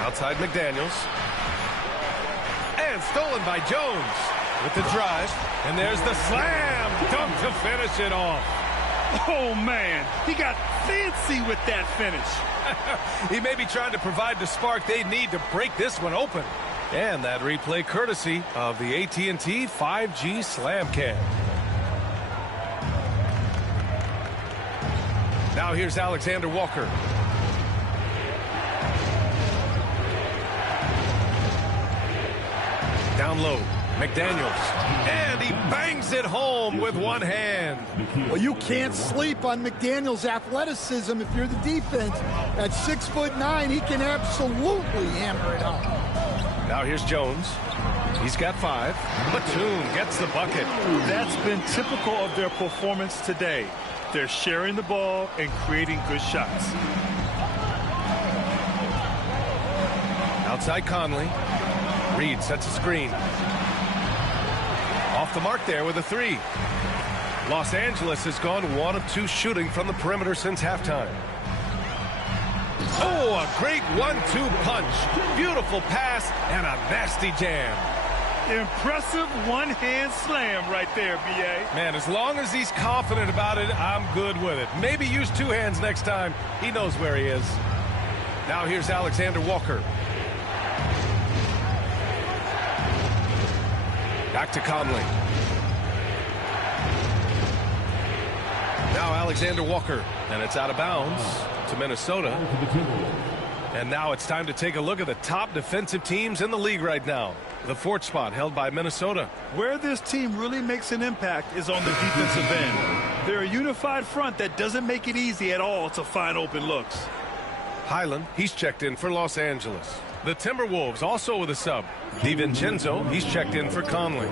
Outside McDaniels. And stolen by Jones with the drive. And there's the slam dunk to finish it off. Oh, man. He got fancy with that finish. He may be trying to provide the spark they need to break this one open. And that replay courtesy of the AT&T 5G Slam Cam. Now here's Alexander Walker. Down low, McDaniels. And he bangs it home with one hand. Well, you can't sleep on McDaniels' athleticism if you're the defense. At 6'9", he can absolutely hammer it home. Now here's Jones. He's got 5. Batum gets the bucket. That's been typical of their performance today. They're sharing the ball and creating good shots. Outside Conley. Reed sets a screen. Off the mark there with a 3. Los Angeles has gone 1 of 2 shooting from the perimeter since halftime. Oh, a great 1-2 punch. Beautiful pass and a nasty jam. Impressive one-hand slam right there, B.A. Man, as long as he's confident about it, I'm good with it. Maybe use 2 hands next time. He knows where he is. Now here's Alexander Walker. Back to Conley. Now Alexander Walker, and it's out of bounds to Minnesota. And now it's time to take a look at the top defensive teams in the league right now. The fourth spot held by Minnesota. Where this team really makes an impact is on the defensive end. They're a unified front that doesn't make it easy at all to find open looks. Highland, he's checked in for Los Angeles. The Timberwolves also with a sub. DiVincenzo, he's checked in for Conley.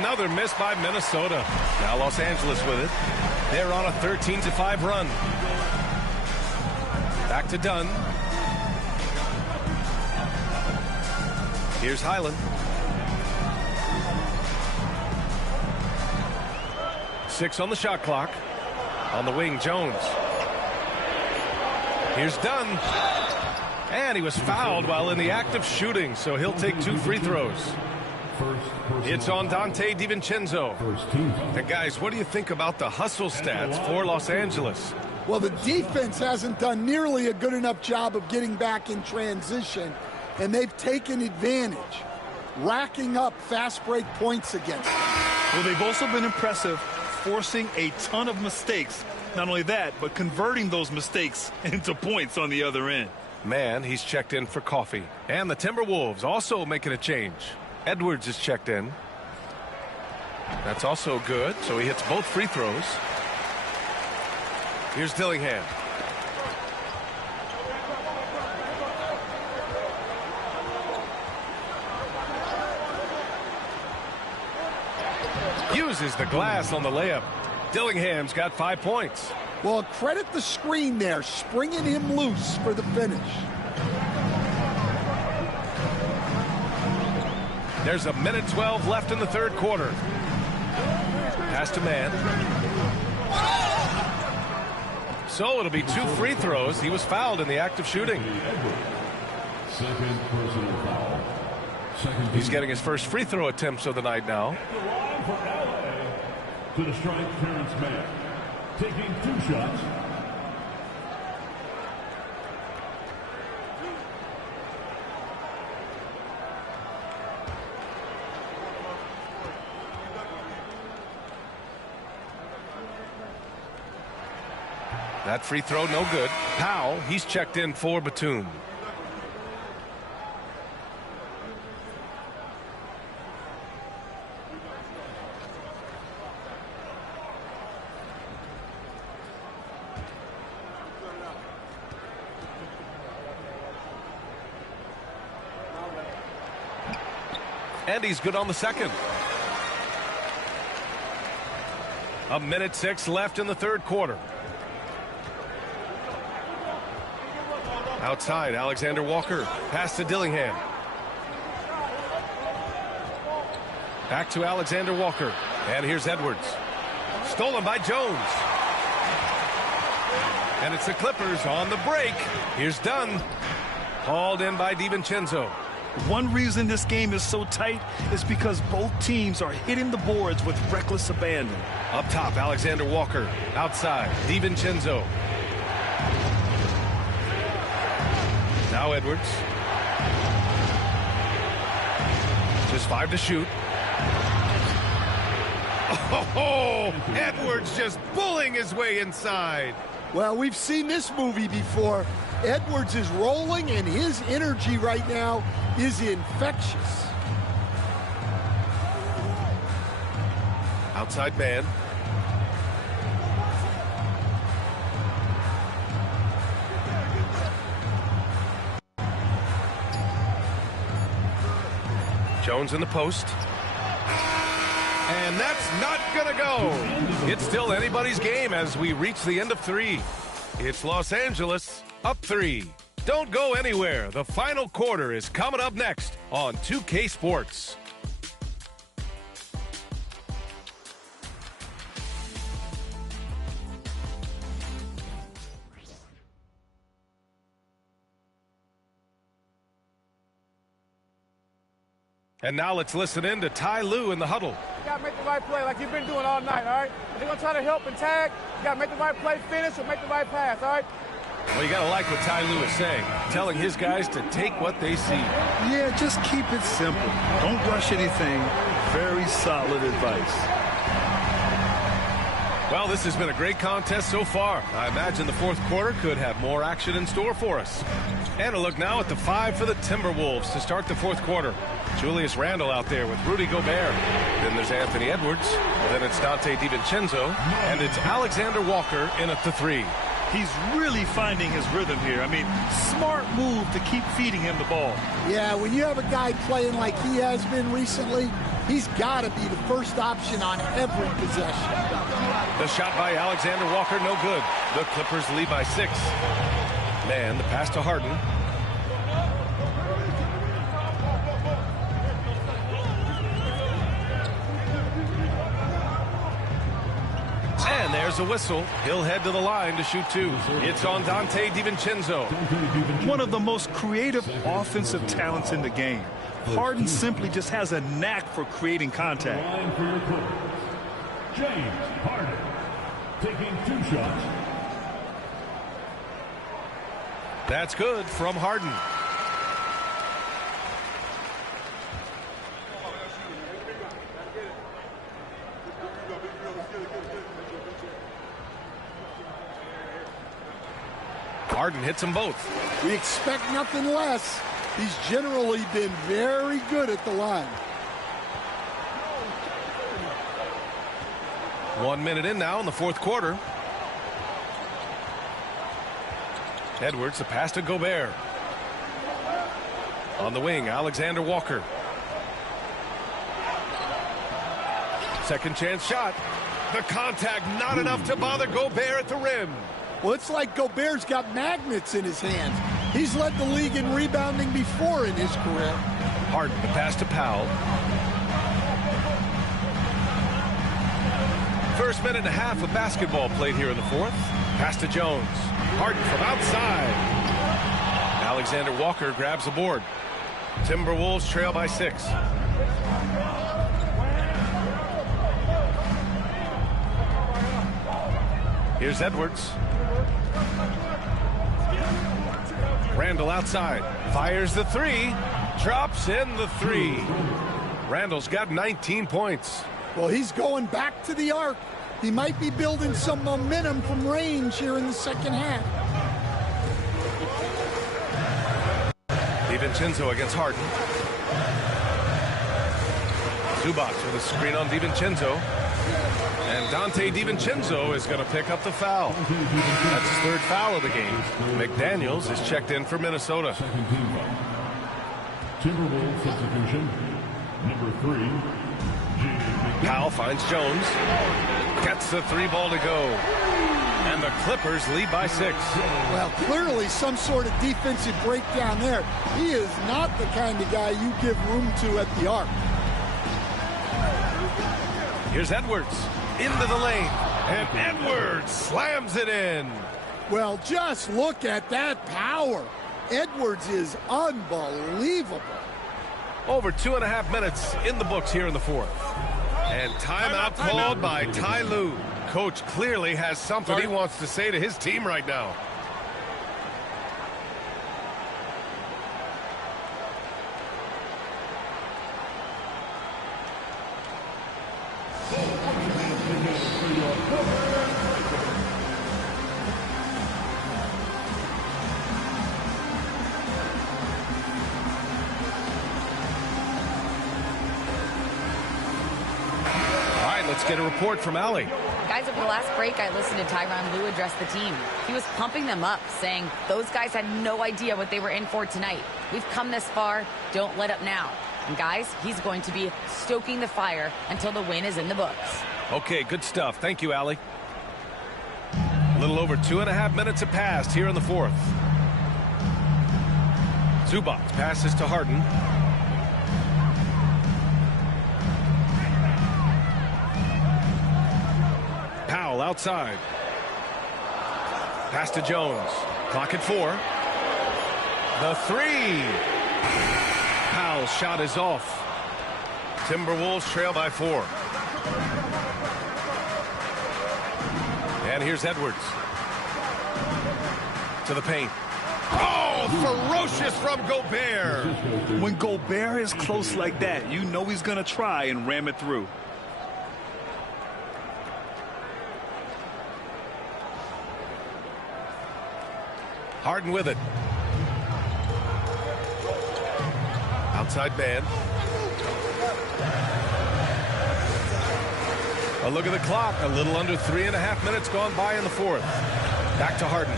Another miss by Minnesota. Now Los Angeles with it. They're on a 13-5 run. Back to Dunn. Here's Highland. 6 on the shot clock. On the wing, Jones. Here's Dunn. And he was fouled while in the act of shooting, so he'll take 2 free throws. It's on Dante DiVincenzo. And guys, what do you think about the hustle stats for Los Angeles? Well, the defense hasn't done nearly a good enough job of getting back in transition, and they've taken advantage, racking up fast break points against them. Well, they've also been impressive, forcing a ton of mistakes. Not only that, but converting those mistakes into points on the other end. Man, he's checked in for Coffee. And the Timberwolves also making a change. Edwards is checked in. That's also good, so he hits both free throws. Here's Dillingham. Uses the glass on the layup. Dillingham's got 5 points. Well, credit the screen there, springing him loose for the finish. There's a minute 12 left in the third quarter. Pass to Man. So it'll be 2 free throws. He was fouled in the act of shooting. Second personal foul. He's getting his first free throw attempts of the night now. The line for LA. To the strike, Terrence Mann. Taking 2 shots. That free throw no good. Powell, he's checked in for Batum. And he's good on the second. A minute 6 left in the third quarter. Outside, Alexander Walker. Pass to Dillingham. Back to Alexander Walker. And here's Edwards. Stolen by Jones. And it's the Clippers on the break. Here's Dunn. Hauled in by DiVincenzo. One reason this game is so tight is because both teams are hitting the boards with reckless abandon. Up top, Alexander Walker. Outside, DiVincenzo. Now Edwards. Just 5 to shoot. Oh, Edwards just bullying his way inside. Well, we've seen this movie before. Edwards is rolling, and his energy right now is infectious. Outside man. Jones in the post. And that's not gonna go. It's still anybody's game as we reach the end of 3. It's Los Angeles up 3. Don't go anywhere. The final quarter is coming up next on 2K Sports. And now let's listen in to Ty Lue in the huddle. You got to make the right play like you've been doing all night, all right? If they're going to try to help and tag, you got to make the right play, finish, or make the right pass, all right? Well, you got to like what Ty Lue is saying, telling his guys to take what they see. Yeah, just keep it simple. Don't rush anything. Very solid advice. Well, this has been a great contest so far. I imagine the fourth quarter could have more action in store for us. And a look now at the 5 for the Timberwolves to start the fourth quarter. Julius Randle out there with Rudy Gobert. Then there's Anthony Edwards. Then it's Dante DiVincenzo. And it's Alexander Walker in at the 3. He's really finding his rhythm here. I mean, smart move to keep feeding him the ball. Yeah, when you have a guy playing like he has been recently, he's got to be the first option on every possession. The shot by Alexander Walker, no good. The Clippers lead by 6. Man, the pass to Harden. And there's a whistle. He'll head to the line to shoot 2. It's on Dante DiVincenzo. One of the most creative offensive talents in the game. Harden simply just has a knack for creating contact. Line for your Clippers. James Harden taking 2 shots. That's good from Harden. Harden hits them both. We expect nothing less. He's generally been very good at the line. 1 minute in now in the fourth quarter. Edwards, the pass to Gobert. On the wing, Alexander Walker. Second chance shot. The contact not enough to bother Gobert at the rim. Well, it's like Gobert's got magnets in his hands. He's led the league in rebounding before in his career. Harden, the pass to Powell. First minute and a half of basketball played here in the fourth. Pass to Jones. Harden from outside. Alexander Walker grabs the board. Timberwolves trail by 6. Here's Edwards. Randle outside. Fires the 3. Drops in the 3. Randle's got 19 points. Well, he's going back to the arc. He might be building some momentum from range here in the second half. DiVincenzo against Harden. Zubac with a screen on DiVincenzo. And Dante DiVincenzo is going to pick up the foul. That's his 3rd foul of the game. McDaniels is checked in for Minnesota. Timberwolves substitution, number 3. Powell finds Jones. Gets the 3 ball to go. And the Clippers lead by 6. Well, clearly some sort of defensive breakdown there. He is not the kind of guy you give room to at the arc. Here's Edwards. Into the lane. And Edwards slams it in. Well, just look at that power. Edwards is unbelievable. Over 2.5 minutes in the books here in the fourth. And timeout called by Ty Lue. Coach clearly has something he wants to say to his team right now. Let's get a report from Allie. Guys, over the last break, I listened to Tyronn Lue address the team. He was pumping them up, saying those guys had no idea what they were in for tonight. We've come this far. Don't let up now. And guys, he's going to be stoking the fire until the win is in the books. Okay, good stuff. Thank you, Allie. A little over 2.5 minutes have passed here in the fourth. Zubac passes to Harden. Powell outside. Pass to Jones. Clock at 4. The 3. Powell's shot is off. Timberwolves trail by 4. And here's Edwards. To the paint. Oh, ferocious from Gobert. When Gobert is close like that, you know he's going to try and ram it through. Harden with it. Outside man. A look at the clock. A little under 3.5 minutes gone by in the fourth. Back to Harden.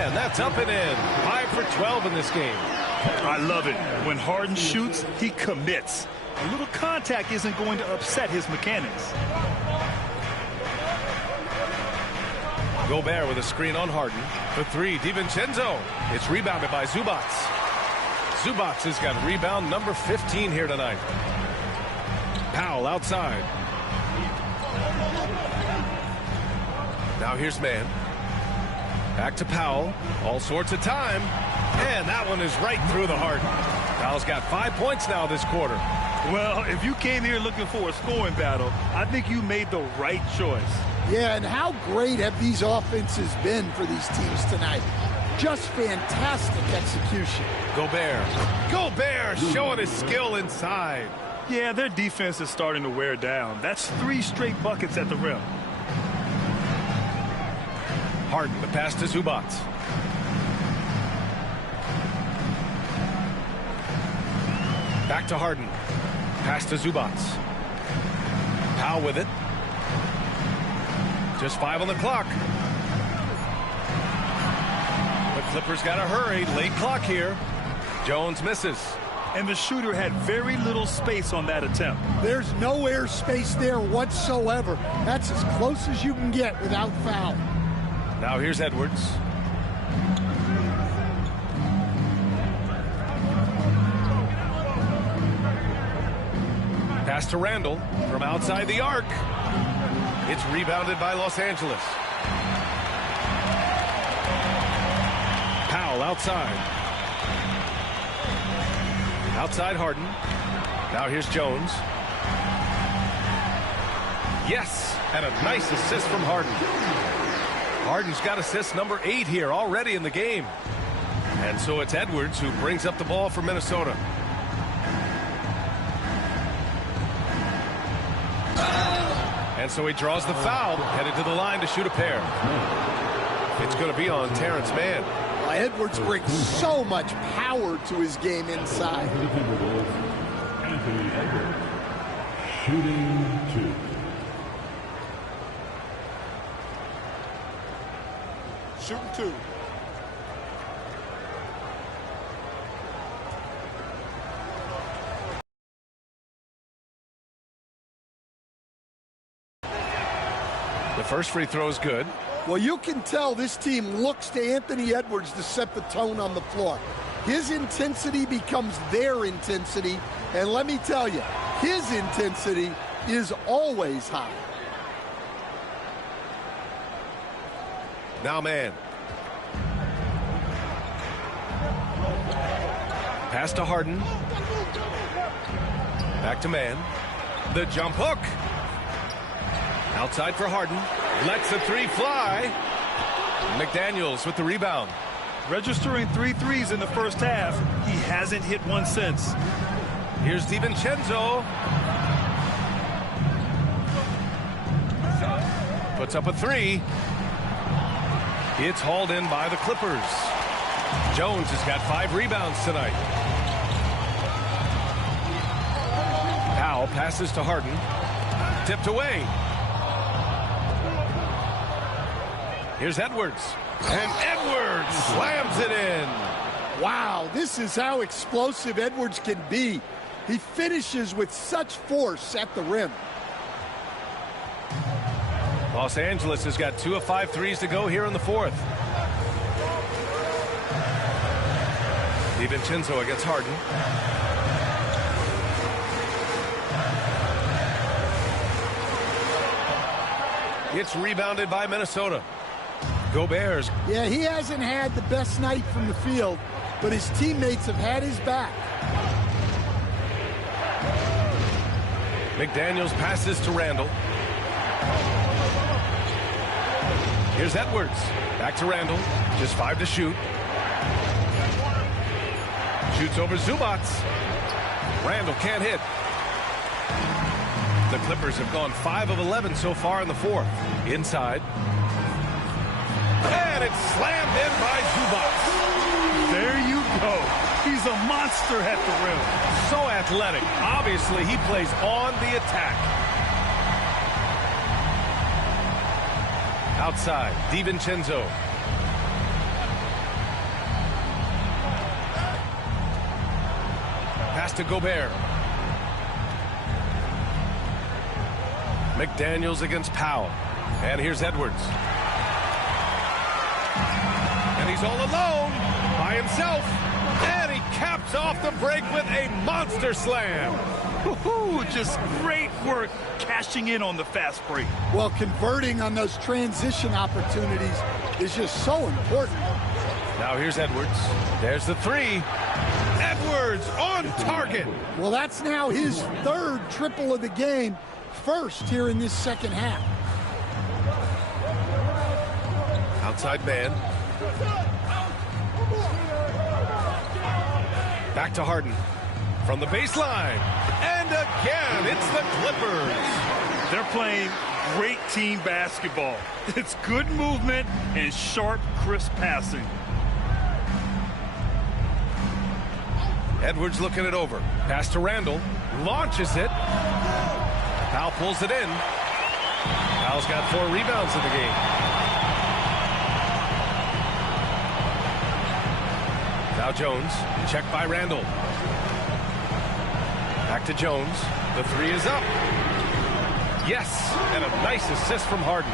And that's up and in. 5 for 12 in this game. I love it. When Harden shoots, he commits. A little contact isn't going to upset his mechanics. Gobert with a screen on Harden. For three, DiVincenzo. It's rebounded by Zubac. Zubac has got rebound number 15 here tonight. Powell outside. Now here's man. Back to Powell. All sorts of time. And that one is right through the heart. Powell's got 5 points now this quarter. Well, if you came here looking for a scoring battle, I think you made the right choice. Yeah, and how great have these offenses been for these teams tonight? Just fantastic execution. Gobert showing his skill inside. Yeah, their defense is starting to wear down. That's 3 straight buckets at the rim. Harden, the pass to Zubac. Back to Harden. Pass to Zubac. Powell with it. Just 5 on the clock. The Clippers got to hurry. Late clock here. Jones misses. And the shooter had very little space on that attempt. There's no air space there whatsoever. That's as close as you can get without foul. Now here's Edwards. Pass to Randall from outside the arc. It's rebounded by Los Angeles. Powell outside. Outside Harden. Now here's Jones. Yes, and a nice assist from Harden. Harden's got assist number 8 here already in the game. And so it's Edwards who brings up the ball for Minnesota. And so he draws the foul, headed to the line to shoot a pair. It's going to be on Terrence Mann. Well, Edwards brings so much power to his game inside. Anthony Edwards, shooting 2. Shooting 2. The first free throw is good. Well, you can tell this team looks to Anthony Edwards to set the tone on the floor. His intensity becomes their intensity. And let me tell you, his intensity is always high. Now man. Pass to Harden. Back to man. The jump hook. Outside for Harden. Lets the 3 fly. McDaniels with the rebound. Registering 3 threes in the first half. He hasn't hit one since. Here's DiVincenzo. Puts up a 3. It's hauled in by the Clippers. Jones has got 5 rebounds tonight. Powell passes to Harden. Tipped away. Here's Edwards. And Edwards slams it in. Wow, this is how explosive Edwards can be. He finishes with such force at the rim. Los Angeles has got 2 of 5 threes to go here in the fourth. DiVincenzo against Harden. It's rebounded by Minnesota. Gobert's. Yeah, he hasn't had the best night from the field, but his teammates have had his back. McDaniels passes to Randall. Here's Edwards. Back to Randall. Just 5 to shoot. Shoots over Zubac. Randall can't hit. The Clippers have gone 5 of 11 so far in the fourth. Inside. And it's slammed in by Zubac. There you go. He's a monster at the rim. So athletic. Obviously, he plays on the attack. Outside, DiVincenzo. Pass to Gobert. McDaniels against Powell. And here's Edwards. And he's all alone by himself. And he caps off the break with a monster slam. Just great work cashing in on the fast break. Well, converting on those transition opportunities is just so important. Now here's Edwards. There's the three. Edwards on target. Well, that's now his third triple of the game, first here in this second half. Outside man. Back to Harden. From the baseline. And again, it's the Clippers. They're playing great team basketball. It's good movement and sharp, crisp passing. Edwards looking it over. Pass to Randall. Launches it. Powell pulls it in. Powell's got 4 rebounds in the game. Now Jones. Checked by Randall. Back to Jones. The 3 is up. Yes, and a nice assist from Harden.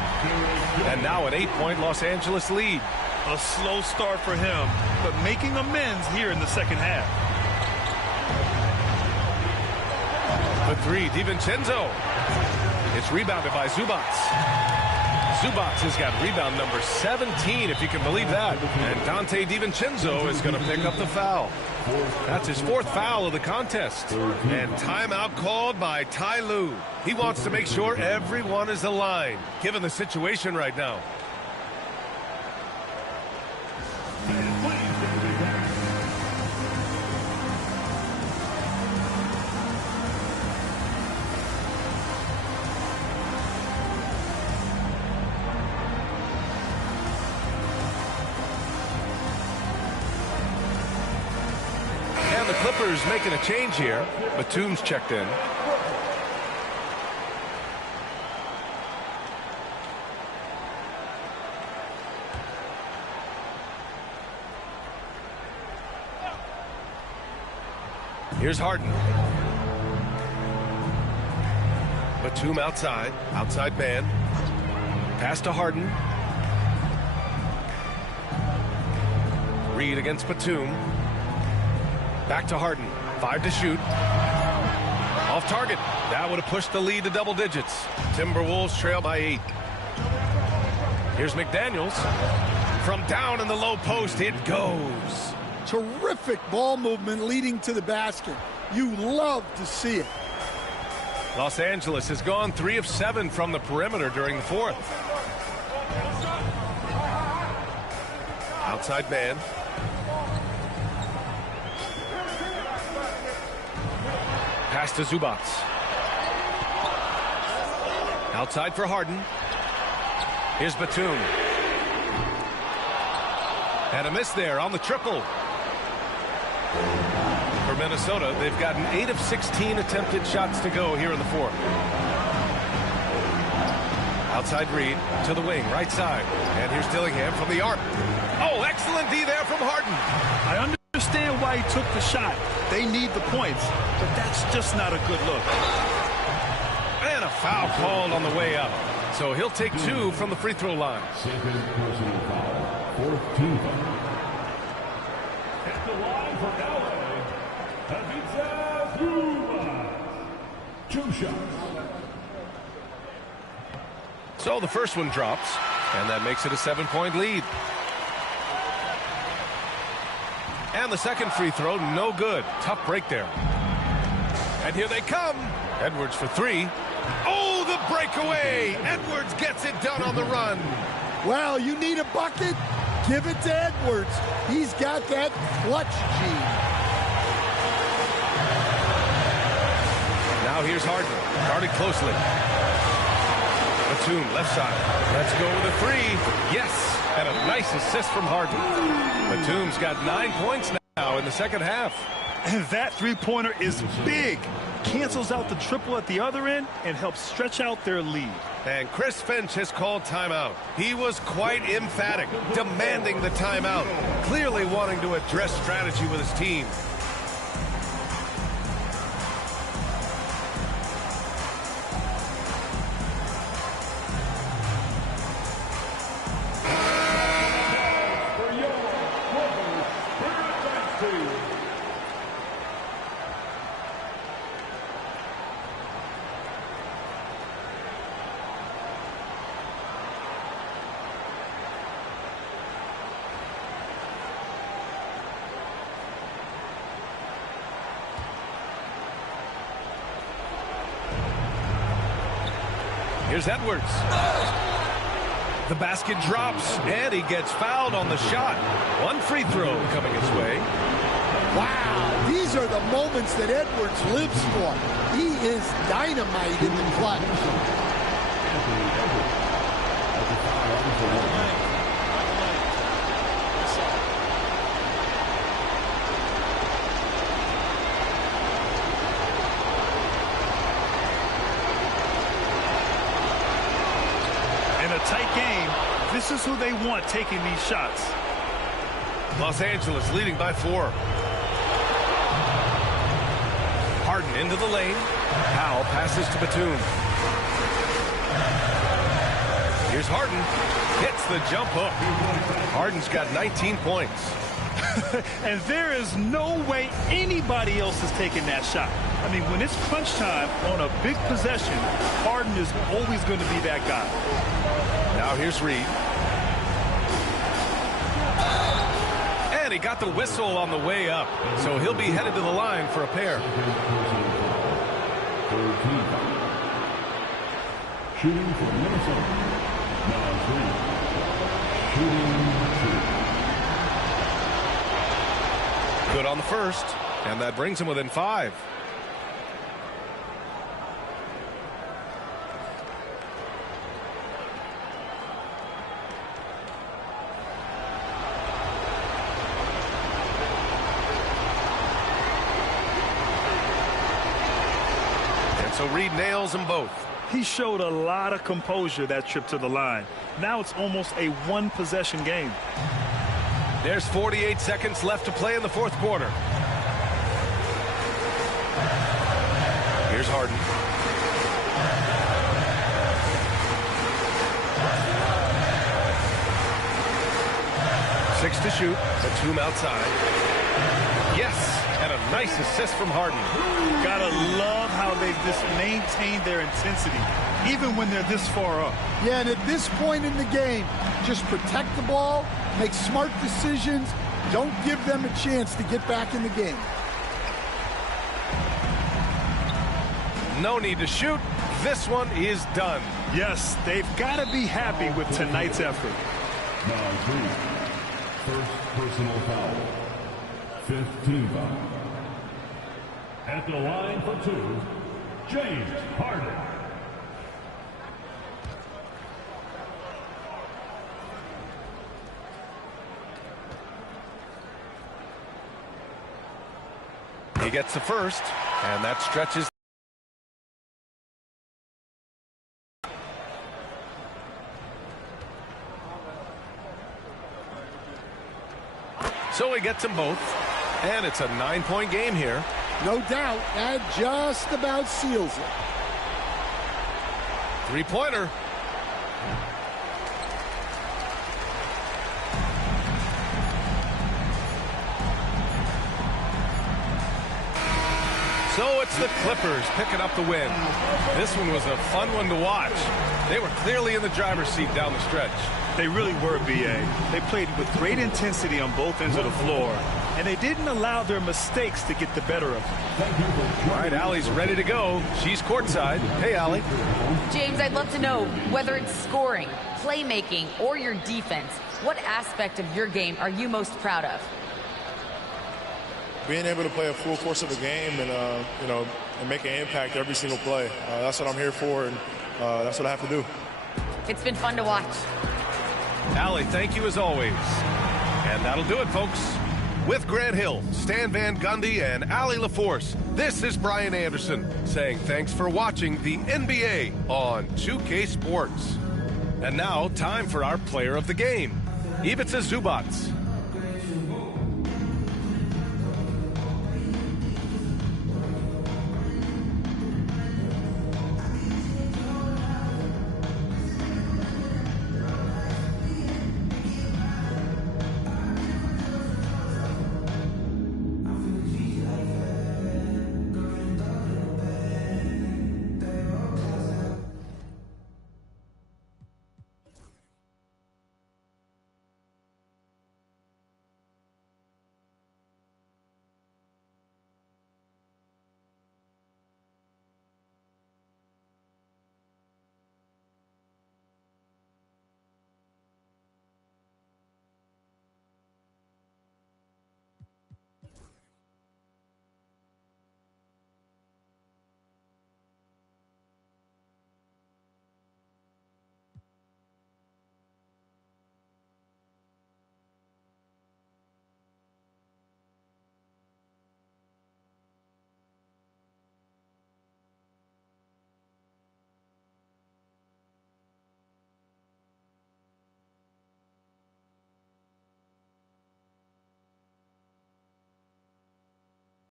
And now an 8-point Los Angeles lead. A slow start for him, but making amends here in the second half. The 3, DiVincenzo. It's rebounded by Zubac. Zubac has got rebound number 17, if you can believe that. And Dante DiVincenzo is going to pick up the foul. That's his 4th foul of the contest. And timeout called by Ty Lue. He wants to make sure everyone is aligned, given the situation right now. The Clippers making a change here. Batum's checked in. Here's Harden. Batum outside. Outside man. Pass to Harden. Reed against Batum. Back to Harden. 5 to shoot. Off target. That would have pushed the lead to double digits. Timberwolves trail by 8. Here's McDaniels. From down in the low post, it goes. Terrific ball movement leading to the basket. You love to see it. Los Angeles has gone 3 of 7 from the perimeter during the 4th. Outside man. Pass to Zubac. Outside for Harden. Here's Batum. And a miss there on the triple. For Minnesota, they've gotten 8 of 16 attempted shots to go here in the 4th. Outside Reed to the wing, right side. And here's Dillingham from the arc. Oh, excellent D there from Harden. I understand why he took the shot. They need the points, but that's just not a good look. And a foul called on the way up. So he'll take 2 from the free throw line. Second personal foul. 4th team foul. At the line for LA, Ivica Zubac. 2 shots. So the first one drops, and that makes it a 7-point lead. And the second free throw, no good. Tough break there. And here they come. Edwards for 3. Oh, the breakaway. Edwards gets it done on the run. Well, you need a bucket? Give it to Edwards. He's got that clutch gene. Now here's Harden. Guarded closely. Batum, left side. Let's go with a 3. Yes. and a nice assist from Harden. Batum's got 9 points now in the second half. And that three-pointer is big. Cancels out the triple at the other end and helps stretch out their lead. And Chris Finch has called timeout. He was quite emphatic, demanding the timeout, clearly wanting to address strategy with his team. Here's Edwards. The basket drops, and he gets fouled on the shot. One free throw coming his way. Wow, these are the moments that Edwards lives for. He is dynamite in the clutch. Tight game. This is who they want taking these shots. Los Angeles leading by 4. Harden into the lane. Powell passes to Batum. Here's Harden. Hits the jump hook. Harden's got 19 points. And there is no way anybody else is taking that shot. I mean, when it's crunch time on a big possession, Harden is always going to be that guy. Now here's Reed. And he got the whistle on the way up, so he'll be headed to the line for a pair. Shooting for Minnesota. Now 3. Shooting 2. Good on the first, and that brings him within 5. So Reed nails them both. He showed a lot of composure that trip to the line. Now it's almost a one-possession game. There's 48 seconds left to play in the fourth quarter. Here's Harden. Six to shoot. Batum outside. Yes. And a nice assist from Harden. Gotta love how they've just maintained their intensity, even when they're this far up. Yeah, and at this point in the game, just protect the ball, make smart decisions, don't give them a chance to get back in the game. No need to shoot. This one is done. Yes, they've got to be happy with tonight's effort. Now 3. First personal foul. 5th team foul. At the line for 2, James Harden. He gets the first, and that stretches. So he gets them both, and it's a 9-point game here. No doubt, that just about seals it. Three-pointer. So it's the Clippers picking up the win. This one was a fun one to watch. They were clearly in the driver's seat down the stretch. They really were, B.A. They played with great intensity on both ends of the floor, and they didn't allow their mistakes to get the better of them. All right, Allie's ready to go. She's courtside. Hey, Allie. James, I'd love to know whether it's scoring, playmaking, or your defense. What aspect of your game are you most proud of? Being able to play a full course of the game and, and make an impact every single play. That's what I'm here for, and that's what I have to do. It's been fun to watch. Allie, thank you as always. And that'll do it, folks. With Grant Hill, Stan Van Gundy, and Allie LaForce, this is Brian Anderson saying thanks for watching the NBA on 2K Sports. And now, time for our player of the game, Ivica Zubac.